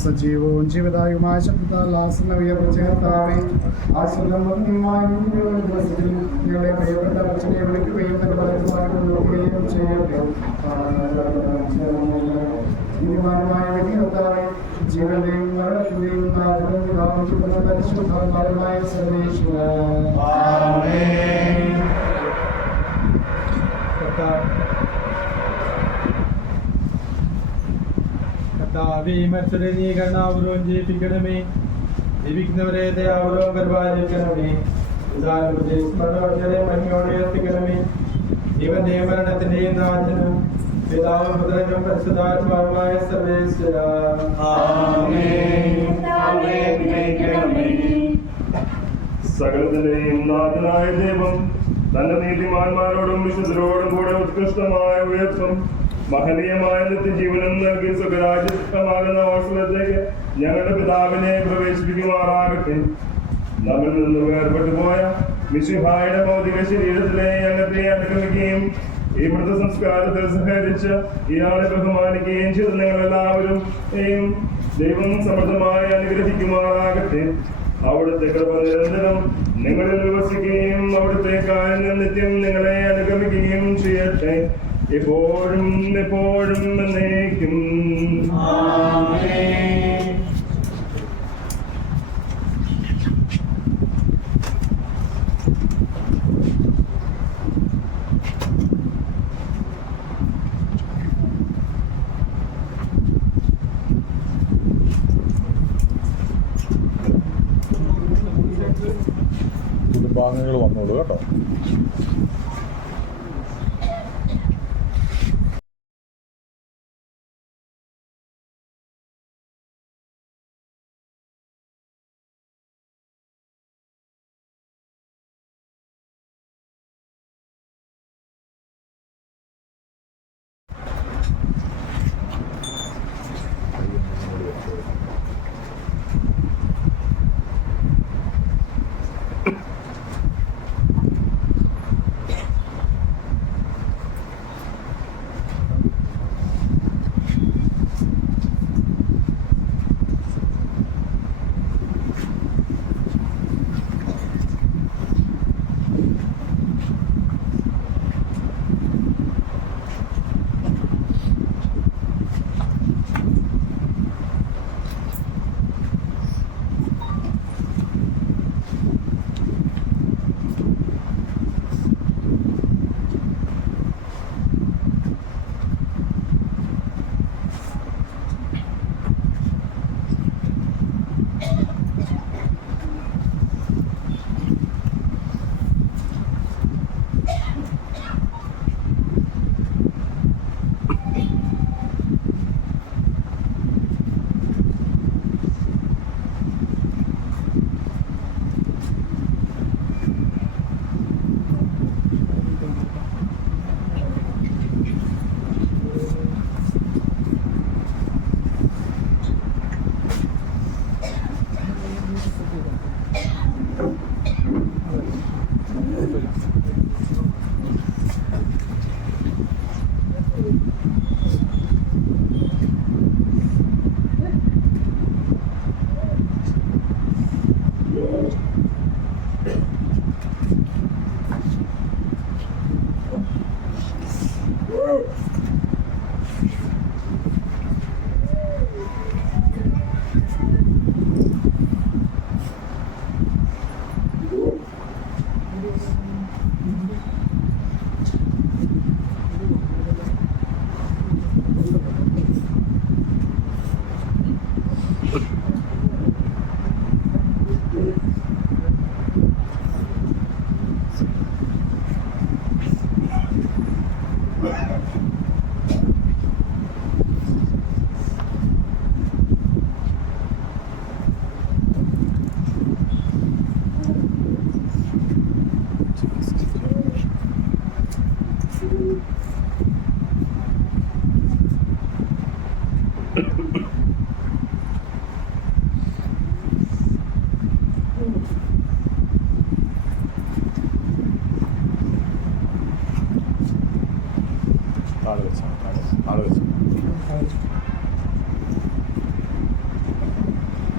സജീവവും ജീവദായകമായ ശബ്ദത്താൽ ആസന ഉയർച്ച കർത്താവേ, ഞങ്ങളുടെ പ്രിയപ്പെട്ട അച്ഛനെ വിളിക്കുകയും തന്റെ പലതുമായിട്ട് നോക്കുകയും ചെയ്യട്ടെ. നീതിമാനുമായ വ്യക്തി കർത്താവേ, ജീവന്റെയും മരണത്തിന്റെയും നാഥനും പിതാവും പുത്രനും പരിശുദ്ധാത്മാവുമായ സർവേശ്വരൻ. കർത്താവേ മരിച്ചവരെ നീ കരുണാപൂർവം ജീവിപ്പിക്കണമേ. ജീവിക്കുന്നവരെ ദയാപൂർവം പരിപാലിക്കണമേ. സ്മരണ മഹിമയോടെ എത്തിക്കണമേ. ജീവന്റെയും മരണത്തിന്റെയും നാഥനും പിതാവും പുത്രനും പരിശുദ്ധാത്മാവുമായ സർവേശ്വര. സകലത്തിന്റെയും നാഥനായ ദൈവം തന്റെ നീതിമാന്മാരോടും വിശുദ്ധരോടും കൂടെ ഉത്കൃഷ്ടമായ ഉയർത്തും മഹനീയമായ നിത്യജീവനം നൽകി സുഖരാജ്യമാകുന്ന അവസരത്തേക്ക് ഞങ്ങളുടെ പിതാവിനെ പ്രവേശിപ്പിക്കുമാറാകട്ടെ. നമ്മിൽ നിന്ന് വേർപെട്ടു പോയ മിശിഹായുടെ ഭൗതിക ശരീരത്തിലെ ഞങ്ങളെ അനുഗമിക്കുകയും ഈ മൃത സംസ്കാരത്തിൽ സഹകരിച്ച് ഇയാളെ ബഹുമാനിക്കുകയും ചെയ്ത ഞങ്ങളെല്ലാവരും ദൈവം സമൃദ്ധമായി അനുഗ്രഹിക്കുമാറാകട്ടെ. അവിടുത്തെ കൃപ നിരന്തരം നിങ്ങളിൽ വിവസിക്കുകയും അവിടുത്തെ കാര്യം നിത്യം നിങ്ങളെ അനുഗമിക്കുകയും ചെയ്യട്ടെ, എപ്പോഴും എപ്പോഴും എന്നേക്കും. കുടുംബാംഗങ്ങൾ വന്നോളൂ കേട്ടോ.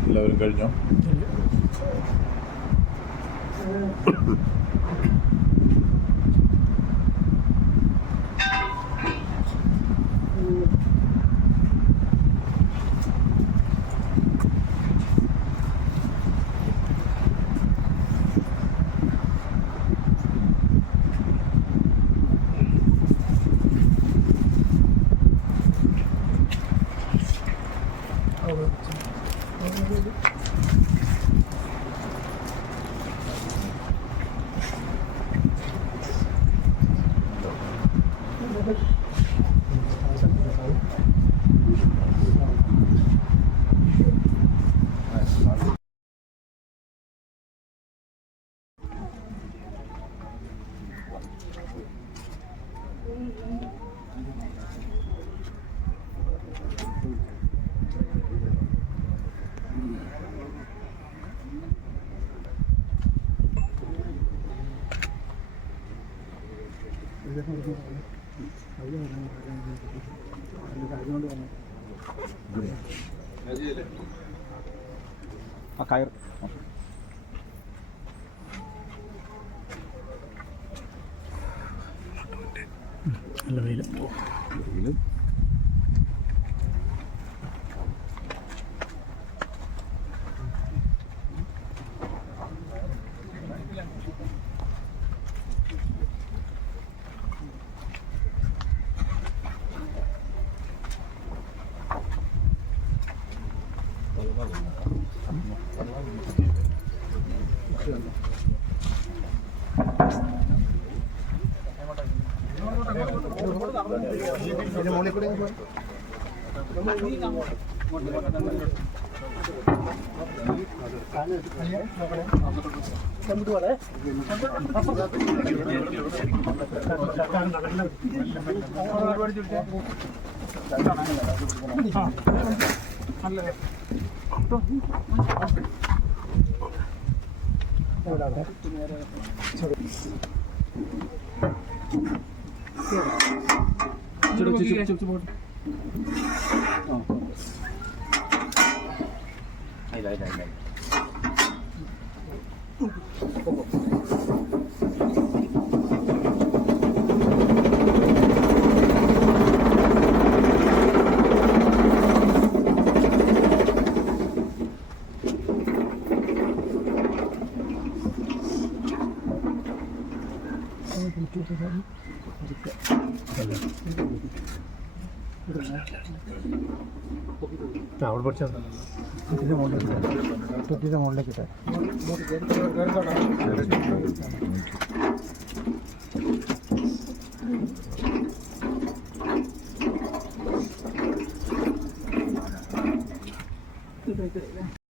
എല്ലാവരും കഴിഞ്ഞോ? ആ കയർ നല്ല വെയിൽ അവിടെ പഠിച്ചാൽ മുകളിലേക്ക് ഇട്ടേ